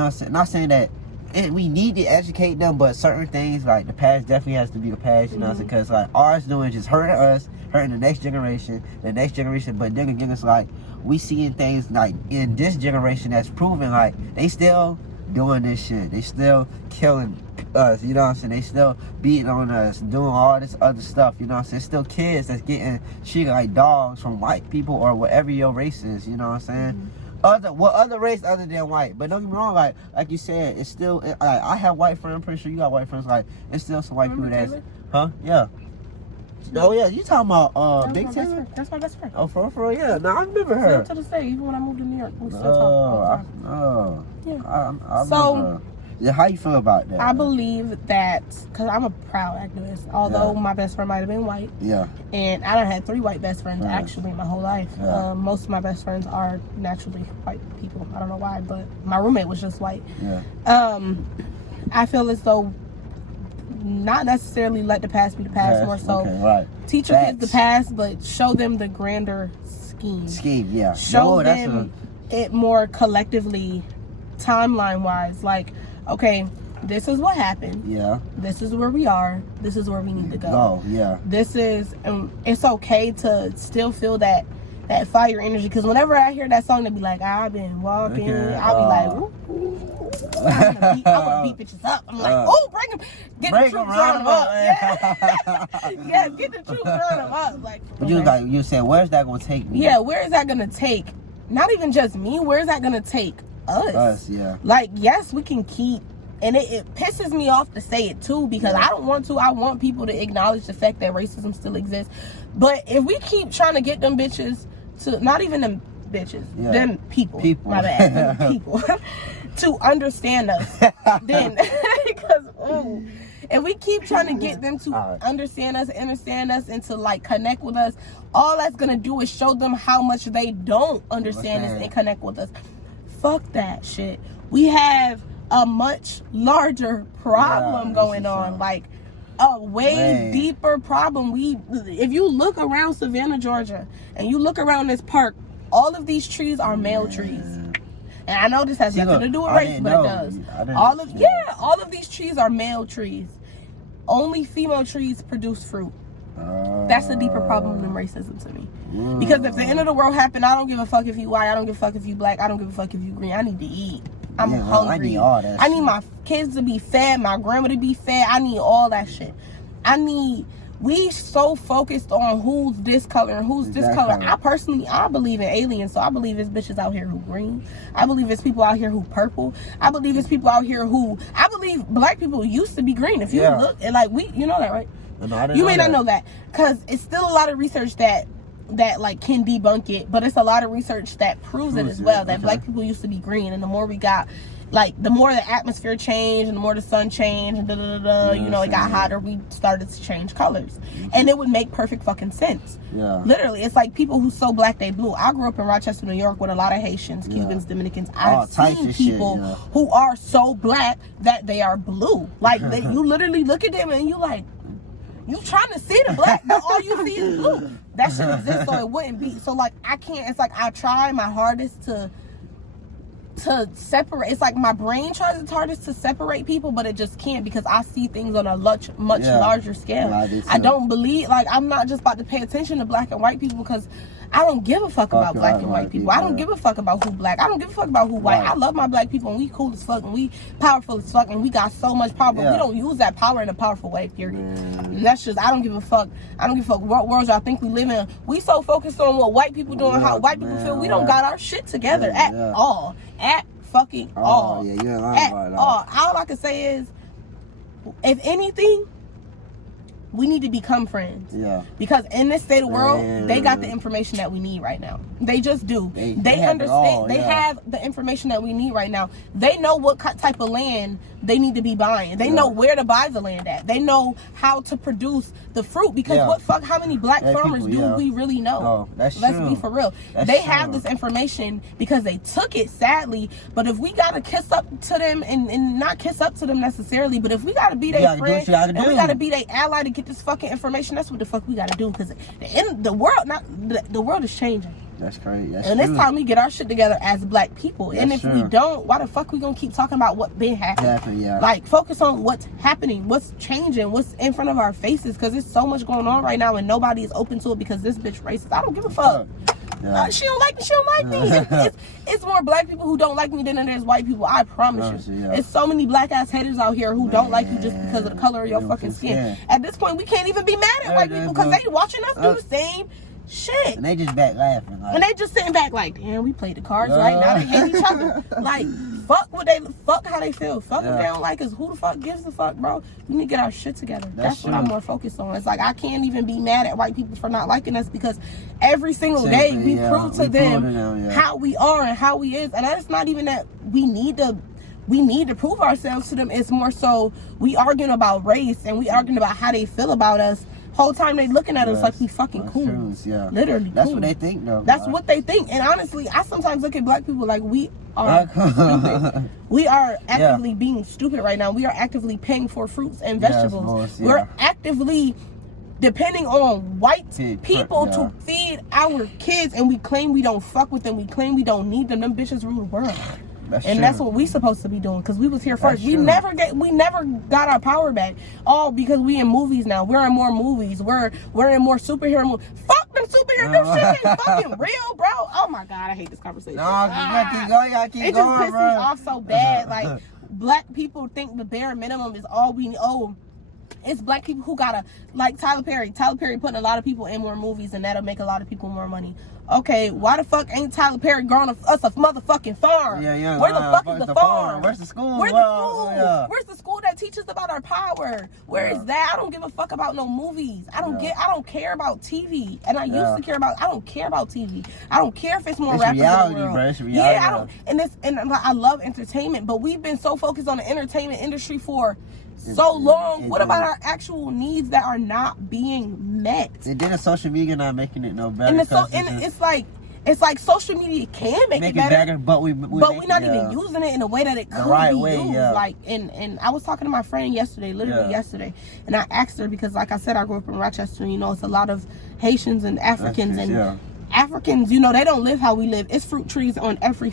what I'm saying, not saying that, and we need to educate them, but certain things, like the past definitely has to be the past, you know what I'm saying? Because like all it's doing is just hurting us, hurting the next generation, but then again, it's like we seeing things like in this generation that's proven like they still doing this shit. They still killing us, you know what I'm saying? They still beating on us, doing all this other stuff, you know what I'm saying? Still kids that's getting treated like dogs from white people or whatever your race is, you know what I'm saying? What other race other than white? But don't get me wrong, like you said, it's still, I have white friends, I'm pretty sure you got white friends, like, it's still some white people that's, yeah. Oh yeah, you talking about Big Taylor? That's my best friend. Oh, for real, yeah. No, I remember her. Still to this day, even when I moved to New York, we still talk all the time. I so, yeah, how you feel about that? I believe that, because I'm a proud activist, although my best friend might have been white. Yeah. And I done had 3 white best friends, actually, my whole life. Yeah. Most of my best friends are naturally white people. I don't know why, but my roommate was just white. Yeah. I feel as though not necessarily let the past be the past, more so teach your kids the past, but show them the grander scheme. Show them it more collectively, timeline wise, like, okay, this is what happened. Yeah. This is where we are. This is where we need to go. Oh, yeah. This is, it's okay to still feel that fire energy, because whenever I hear that song, they be like, I've been walking, I'll be like, ooh. I want to beat bitches up. I'm like, oh, bring them. Get the troops, round them up. Yeah. Yeah, get the troops, round them up. Like, you said, where's that going to take me? Yeah, where is that going to take? Not even just me. Where is that going to take us? Yeah. Like, yes, we can keep And it pisses me off to say it too, because I don't want to. I want people to acknowledge the fact that racism still exists. But if we keep trying to get them bitches to, not even them bitches, them people, my bad, them people, to understand us, then, because, if we keep trying to get them to understand us, and to like connect with us, all that's gonna do is show them how much they don't understand us and connect with us. Fuck that shit. We have a much larger problem going on, like a way deeper problem. If you look around Savannah, Georgia, and you look around this park, all of these trees are male trees. And I know this has nothing to do with race, but it does. All of these trees are male trees. Only female trees produce fruit. That's the deeper problem than racism to me. Because if the end of the world happened, I don't give a fuck if you white, I don't give a fuck if you black, I don't give a fuck if you green. I need to eat. I'm hungry. I need all that I need my kids to be fed, my grandma to be fed. I need all that shit. We so focused on who's this color and who's this color. I believe in aliens, so I believe it's bitches out here who green. I believe it's people out here who purple. I believe it's people out here who, I believe black people used to be green. If you look, and like you know that, right? No, you may not know that, because it's still a lot of research that like can debunk it, but it's a lot of research that proves it as well, that black people used to be green. And the more we got, like, the more the atmosphere changed and the more the sun changed and it got hotter, we started to change colors. And it would make perfect fucking sense. Literally, it's like people who so black they blue. I grew up in Rochester, New York with a lot of Haitians, Cubans, Dominicans. I've seen people who are so black that they are blue. Like, you literally look at them and you like, you trying to see the black, but all you see is blue. That shit exists, so it wouldn't be. So like, I can't, it's like I try my hardest to separate. It's like my brain tries its hardest to separate people, but it just can't, because I see things on a much larger scale. I don't believe, like, I'm not just about to pay attention to black and white people, because I don't give a fuck about black and white people. I don't give a fuck about who black. I don't give a fuck about who white. I love my black people, and we cool as fuck, and we powerful as fuck, and we got so much power, but we don't use that power in a powerful way, period. And that's just, I don't give a fuck. I don't give a fuck what world y'all think we live in. We so focused on what white people doing, how white people feel, we don't got our shit together at all. At fucking all. At all. All I can say is, if anything, we need to become friends. Because in this state of the world, they got the information that we need right now. They just do. They understand. They have the information that we need right now. They know what type of land they need to be buying. They know where to buy the land at. They know how to produce the fruit. Because how many black farmers do we really know? Let's be for real. They have this information because they took it, sadly. But if we gotta kiss up to them, and not kiss up to them necessarily, but if we gotta be their friend and we gotta be their ally to get this fucking information, that's what the fuck we gotta do. Because the world is changing. That's crazy. And it's time we get our shit together as black people. And if we don't, why the fuck we gonna keep talking about what been happening? Like, focus on what's happening, what's changing, what's in front of our faces, because there's so much going on right now and nobody is open to it because this bitch racist. I don't give a fuck. She don't like me. She don't like me. It's more black people who don't like me than there's white people. I promise you. It's so many black ass haters out here who don't like you just because of the color of your fucking skin. At this point, we can't even be mad at white people because they watching us do the same shit. And they just back laughing. And they just sitting back like, damn, we played the cards right now. They hate each other. Like, fuck how they feel. Fuck if they don't like us. Who the fuck gives a fuck, bro? We need to get our shit together. That's what I'm more focused on. It's like, I can't even be mad at white people for not liking us, because every single day we prove to them how we are and how we is. And that's not even that we need to prove ourselves to them. It's more so we arguing about race and we arguing about how they feel about us. Whole time they looking at us like we fucking cool. Literally That's what they think, though. That's what they think. And honestly, I sometimes look at black people like we are stupid. We are actively being stupid right now. We are actively paying for fruits and vegetables. We're actively depending on white people to feed our kids, and we claim we don't fuck with them. We claim we don't need them. Them bitches rule the world. That's what we supposed to be doing, because we was here first. We never got our power back, all because we in movies now. We're in more movies. We're in more superhero movies. Fuck them superhero. Them shit ain't fucking real, bro. Oh my god, I hate this conversation. It just pisses me off so bad. Like, black people think the bare minimum is all we It's black people who gotta, like Tyler Perry putting a lot of people in more movies, and that'll make a lot of people more money. Okay, why the fuck ain't Tyler Perry growing us a motherfucking farm? Yeah. Where the fuck is the farm? Where's the school? Where's the school? Yeah. Where's the school that teaches about our power? Where is that? I don't give a fuck about no movies. I don't care about TV. And I used to care about, I don't care about TV. I don't care if it's more rappers reality, in the world. bro. It's reality. Yeah, I don't, and I love entertainment, but we've been so focused on the entertainment industry for so long. What about our actual needs that are not being met? And then the social media not making it no better. And it's like social media can make it better, but we're not even using it in a way that it could be used. Yeah. Like, and I was talking to my friend yesterday, yesterday, and I asked her, because like I said, I grew up in Rochester. You know, it's a lot of Haitians and Africans, and Africans, you know, they don't live how we live. It's fruit trees on every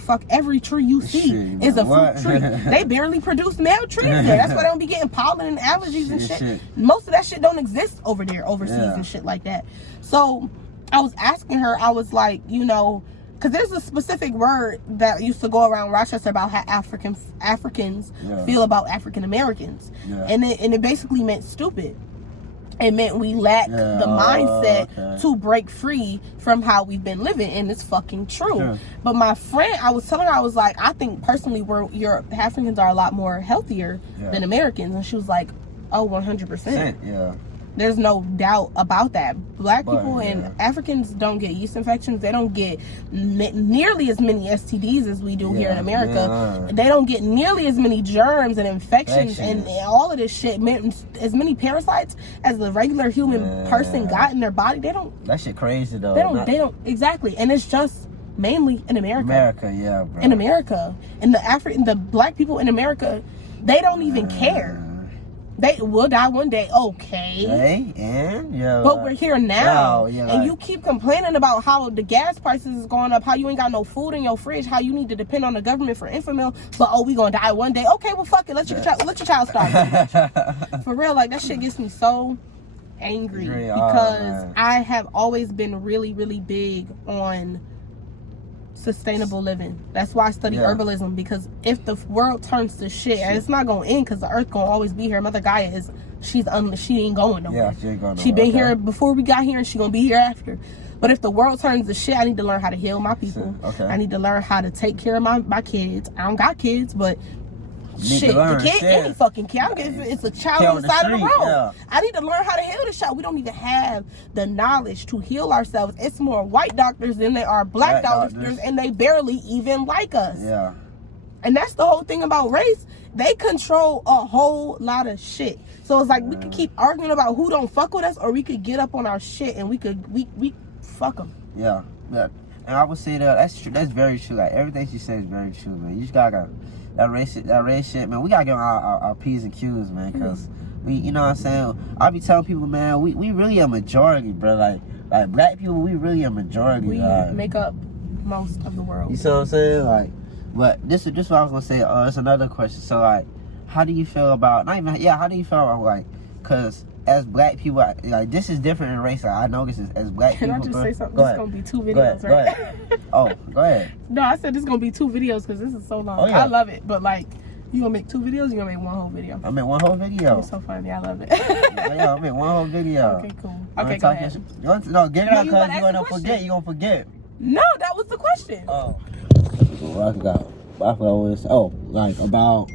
tree you see is a fruit tree. They barely produce male trees there. That's why they don't be getting pollen and allergies and shit. Most of that shit don't exist over there, overseas and shit like that. So I was asking her, I was like, you know, because there's a specific word that used to go around Rochester about how Africans feel about African Americans, and it basically meant stupid. It meant we lack the mindset to break free from how we've been living, and it's fucking true. But my friend, I was telling her, I was like, I think personally Africans are a lot more healthier than Americans, and she was like, oh, 100%. Yeah. There's no doubt about that. Black people and Africans don't get yeast infections. They don't get nearly as many STDs as we do here in America. They don't get nearly as many germs and infections and all of this shit. As many parasites as the regular human person got in their body. They don't. That shit crazy though. They don't exactly. And it's just mainly in America. Bro. In America, and the black people in America, they don't even care. They will die one day, okay. But we're here now. And you keep complaining about how the gas prices is going up, how you ain't got no food in your fridge, how you need to depend on the government for Infamil, but we gonna die one day. Okay, well fuck it, let your child starve. For real, like that shit gets me so angry because I have always been really, really big on sustainable living. That's why I study herbalism, because if the world turns to shit, and it's not gonna end, because the earth gonna always be here. Mother Gaia she ain't going nowhere. She ain't going nowhere. She been here before we got here, and she gonna be here after. But if the world turns to shit, I need to learn how to heal my people. I need to learn how to take care of my kids. I don't got kids, but shit, the kid, any fucking kid. I don't care if it's a child on the side of the road. I need to learn how to heal this child. We don't even have the knowledge to heal ourselves. It's more white doctors than they are black doctors, and they barely even like us. And that's the whole thing about race. They control a whole lot of shit. So it's like we could keep arguing about who don't fuck with us, or we could get up on our shit and we fuck them. And I would say that's true. That's very true. Like everything she said is very true, man. You just gotta that race shit, man. We gotta get on our P's and Q's, man, because we, you know what I'm saying. I be telling people, man, we really a majority, bro. Like black people, we really a majority. We make up most of the world. You see what I'm saying? Like, but this is what I was gonna say. It's another question. So like, how do you feel about how do you feel about like, cause as black people, like this is different in race. Like, I know this is as black people. Can I just say something? This is gonna be 2 videos, right? Oh, go ahead. No, I said this is gonna be 2 videos because this is so long. I love it, but like, you gonna make 2 videos? You gonna make 1 whole video? I make 1 whole video. It's so funny. I love it. I make 1 whole video. Okay, cool. Okay, go ahead. No, get it out, cause you gonna forget. You gonna forget. No, that was the question. Oh. I forgot what it was. Oh, like about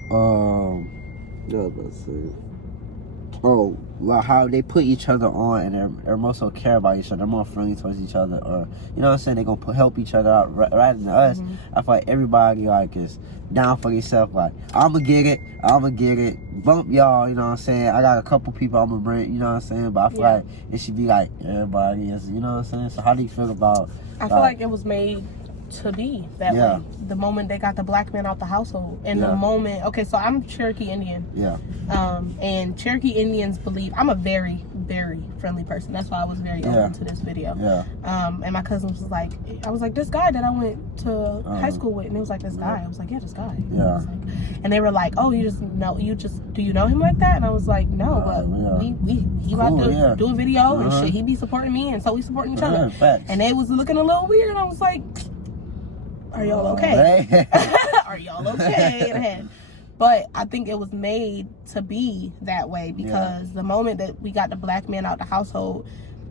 well, how they put each other on, and they're more so care about each other. They're more friendly towards each other, or you know what I'm saying. They're gonna help each other out rather than us. I feel like everybody like is down for themselves. Like I'ma get it. Bump y'all. You know what I'm saying. I got a couple people I'ma bring. You know what I'm saying. But I feel like it should be like everybody is. You know what I'm saying. So how do you feel about? I feel like it was made to be that way. The moment they got the black man out the household, and the moment, so I'm Cherokee Indian. And Cherokee Indians believe I'm a very, very friendly person. That's why I was very open to this video. And my cousin was like, this guy that I went to high school with, and it was like, this guy. I was like, this guy. And they were like, oh, do you know him like that? And I was like, no, but he about to do a video and shit. He be supporting me, and so we supporting each other. And they was looking a little weird, and I was like, are y'all okay? Are y'all okay? But I think it was made to be that way because the moment that we got the black man out the household,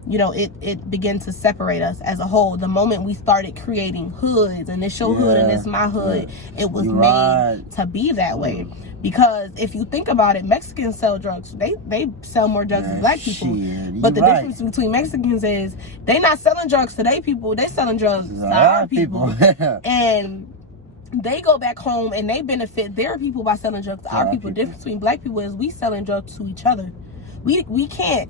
you know, it began to separate us as a whole. The moment we started creating hoods, and this your hood and this my hood, it was made to be that way. Because if you think about it, Mexicans sell drugs. They sell more drugs than black people. But the difference between Mexicans is they not selling drugs to their people. They selling drugs to our people. And they go back home and they benefit their people by selling drugs to our people. The difference between black people is we selling drugs to each other. We can't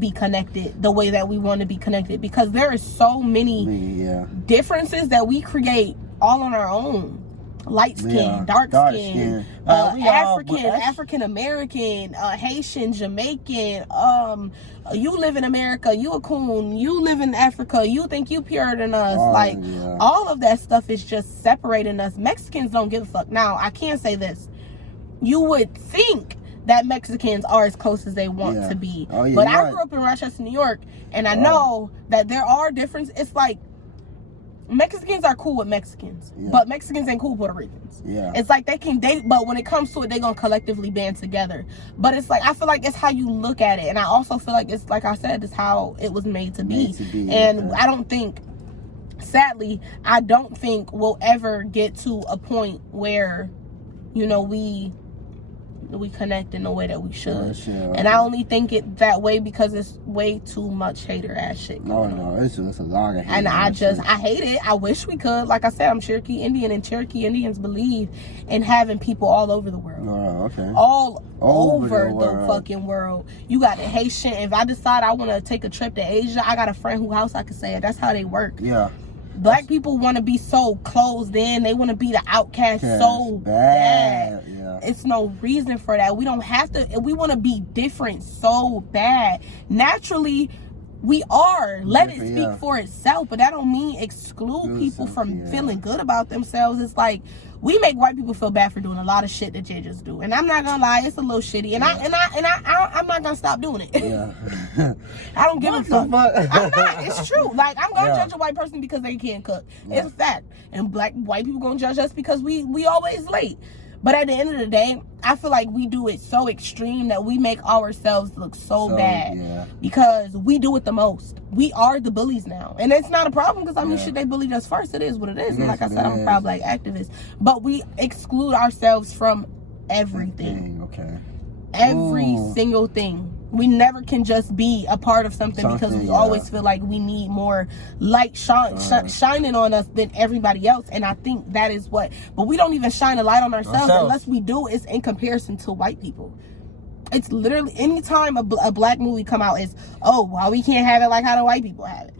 be connected the way that we want to be connected because there is so many differences that we create all on our own. Light skin, dark skin, African American, Haitian, Jamaican, you live in America, you a coon, you live in Africa, you think you purer than us. All of that stuff is just separating us. Mexicans don't give a fuck. Now, I can say this. You would think that Mexicans are as close as they want to be. But I grew up in Rochester, New York, and I know that there are differences. It's like Mexicans are cool with Mexicans, but Mexicans ain't cool with Puerto Ricans. It's like they can date, but when it comes to it, they're gonna collectively band together. But it's like, I feel like it's how you look at it, and I also feel like it's, like I said, it's how it was made to be. And I don't think, sadly, I don't think we'll ever get to a point where, you know, we connect in the way that we should. And I only think it that way because it's way too much hater ass shit going on. It's a lot of hate. And I hate it. I wish we could. Like I said, I'm Cherokee Indian, and Cherokee Indians believe in having people all over the world. All over the fucking world. You got a Haitian. If I decide I want to take a trip to Asia, I got a friend whose house I can stay at. That's how they work. Black people want to be so closed in. They want to be the outcast so bad. It's no reason for that. We don't have to. We want to be different so bad. Naturally, we are. Let it speak for itself. But that don't mean exclude people from feeling good about themselves. It's like we make white people feel bad for doing a lot of shit that they just do. And I'm not gonna lie, it's a little shitty. And I'm not gonna stop doing it. I don't give a fuck. I'm not. It's true. Like, I'm gonna judge a white person because they can't cook. It's a fact. And white people gonna judge us because we always late. But at the end of the day, I feel like we do it so extreme that we make ourselves look so bad because we do it the most. We are the bullies now. And it's not a problem because, I mean, shit, they bullied us first. It is what it is. And like I said, I'm a proud black activist. But we exclude ourselves from everything. Every single thing. We never can just be a part of something because we always feel like we need more light shining on us than everybody else. And I think that is what, but we don't even shine a light on ourselves unless we do it's in comparison to white people. It's literally anytime a black movie come out is, oh, well, we can't have it like how the white people have it.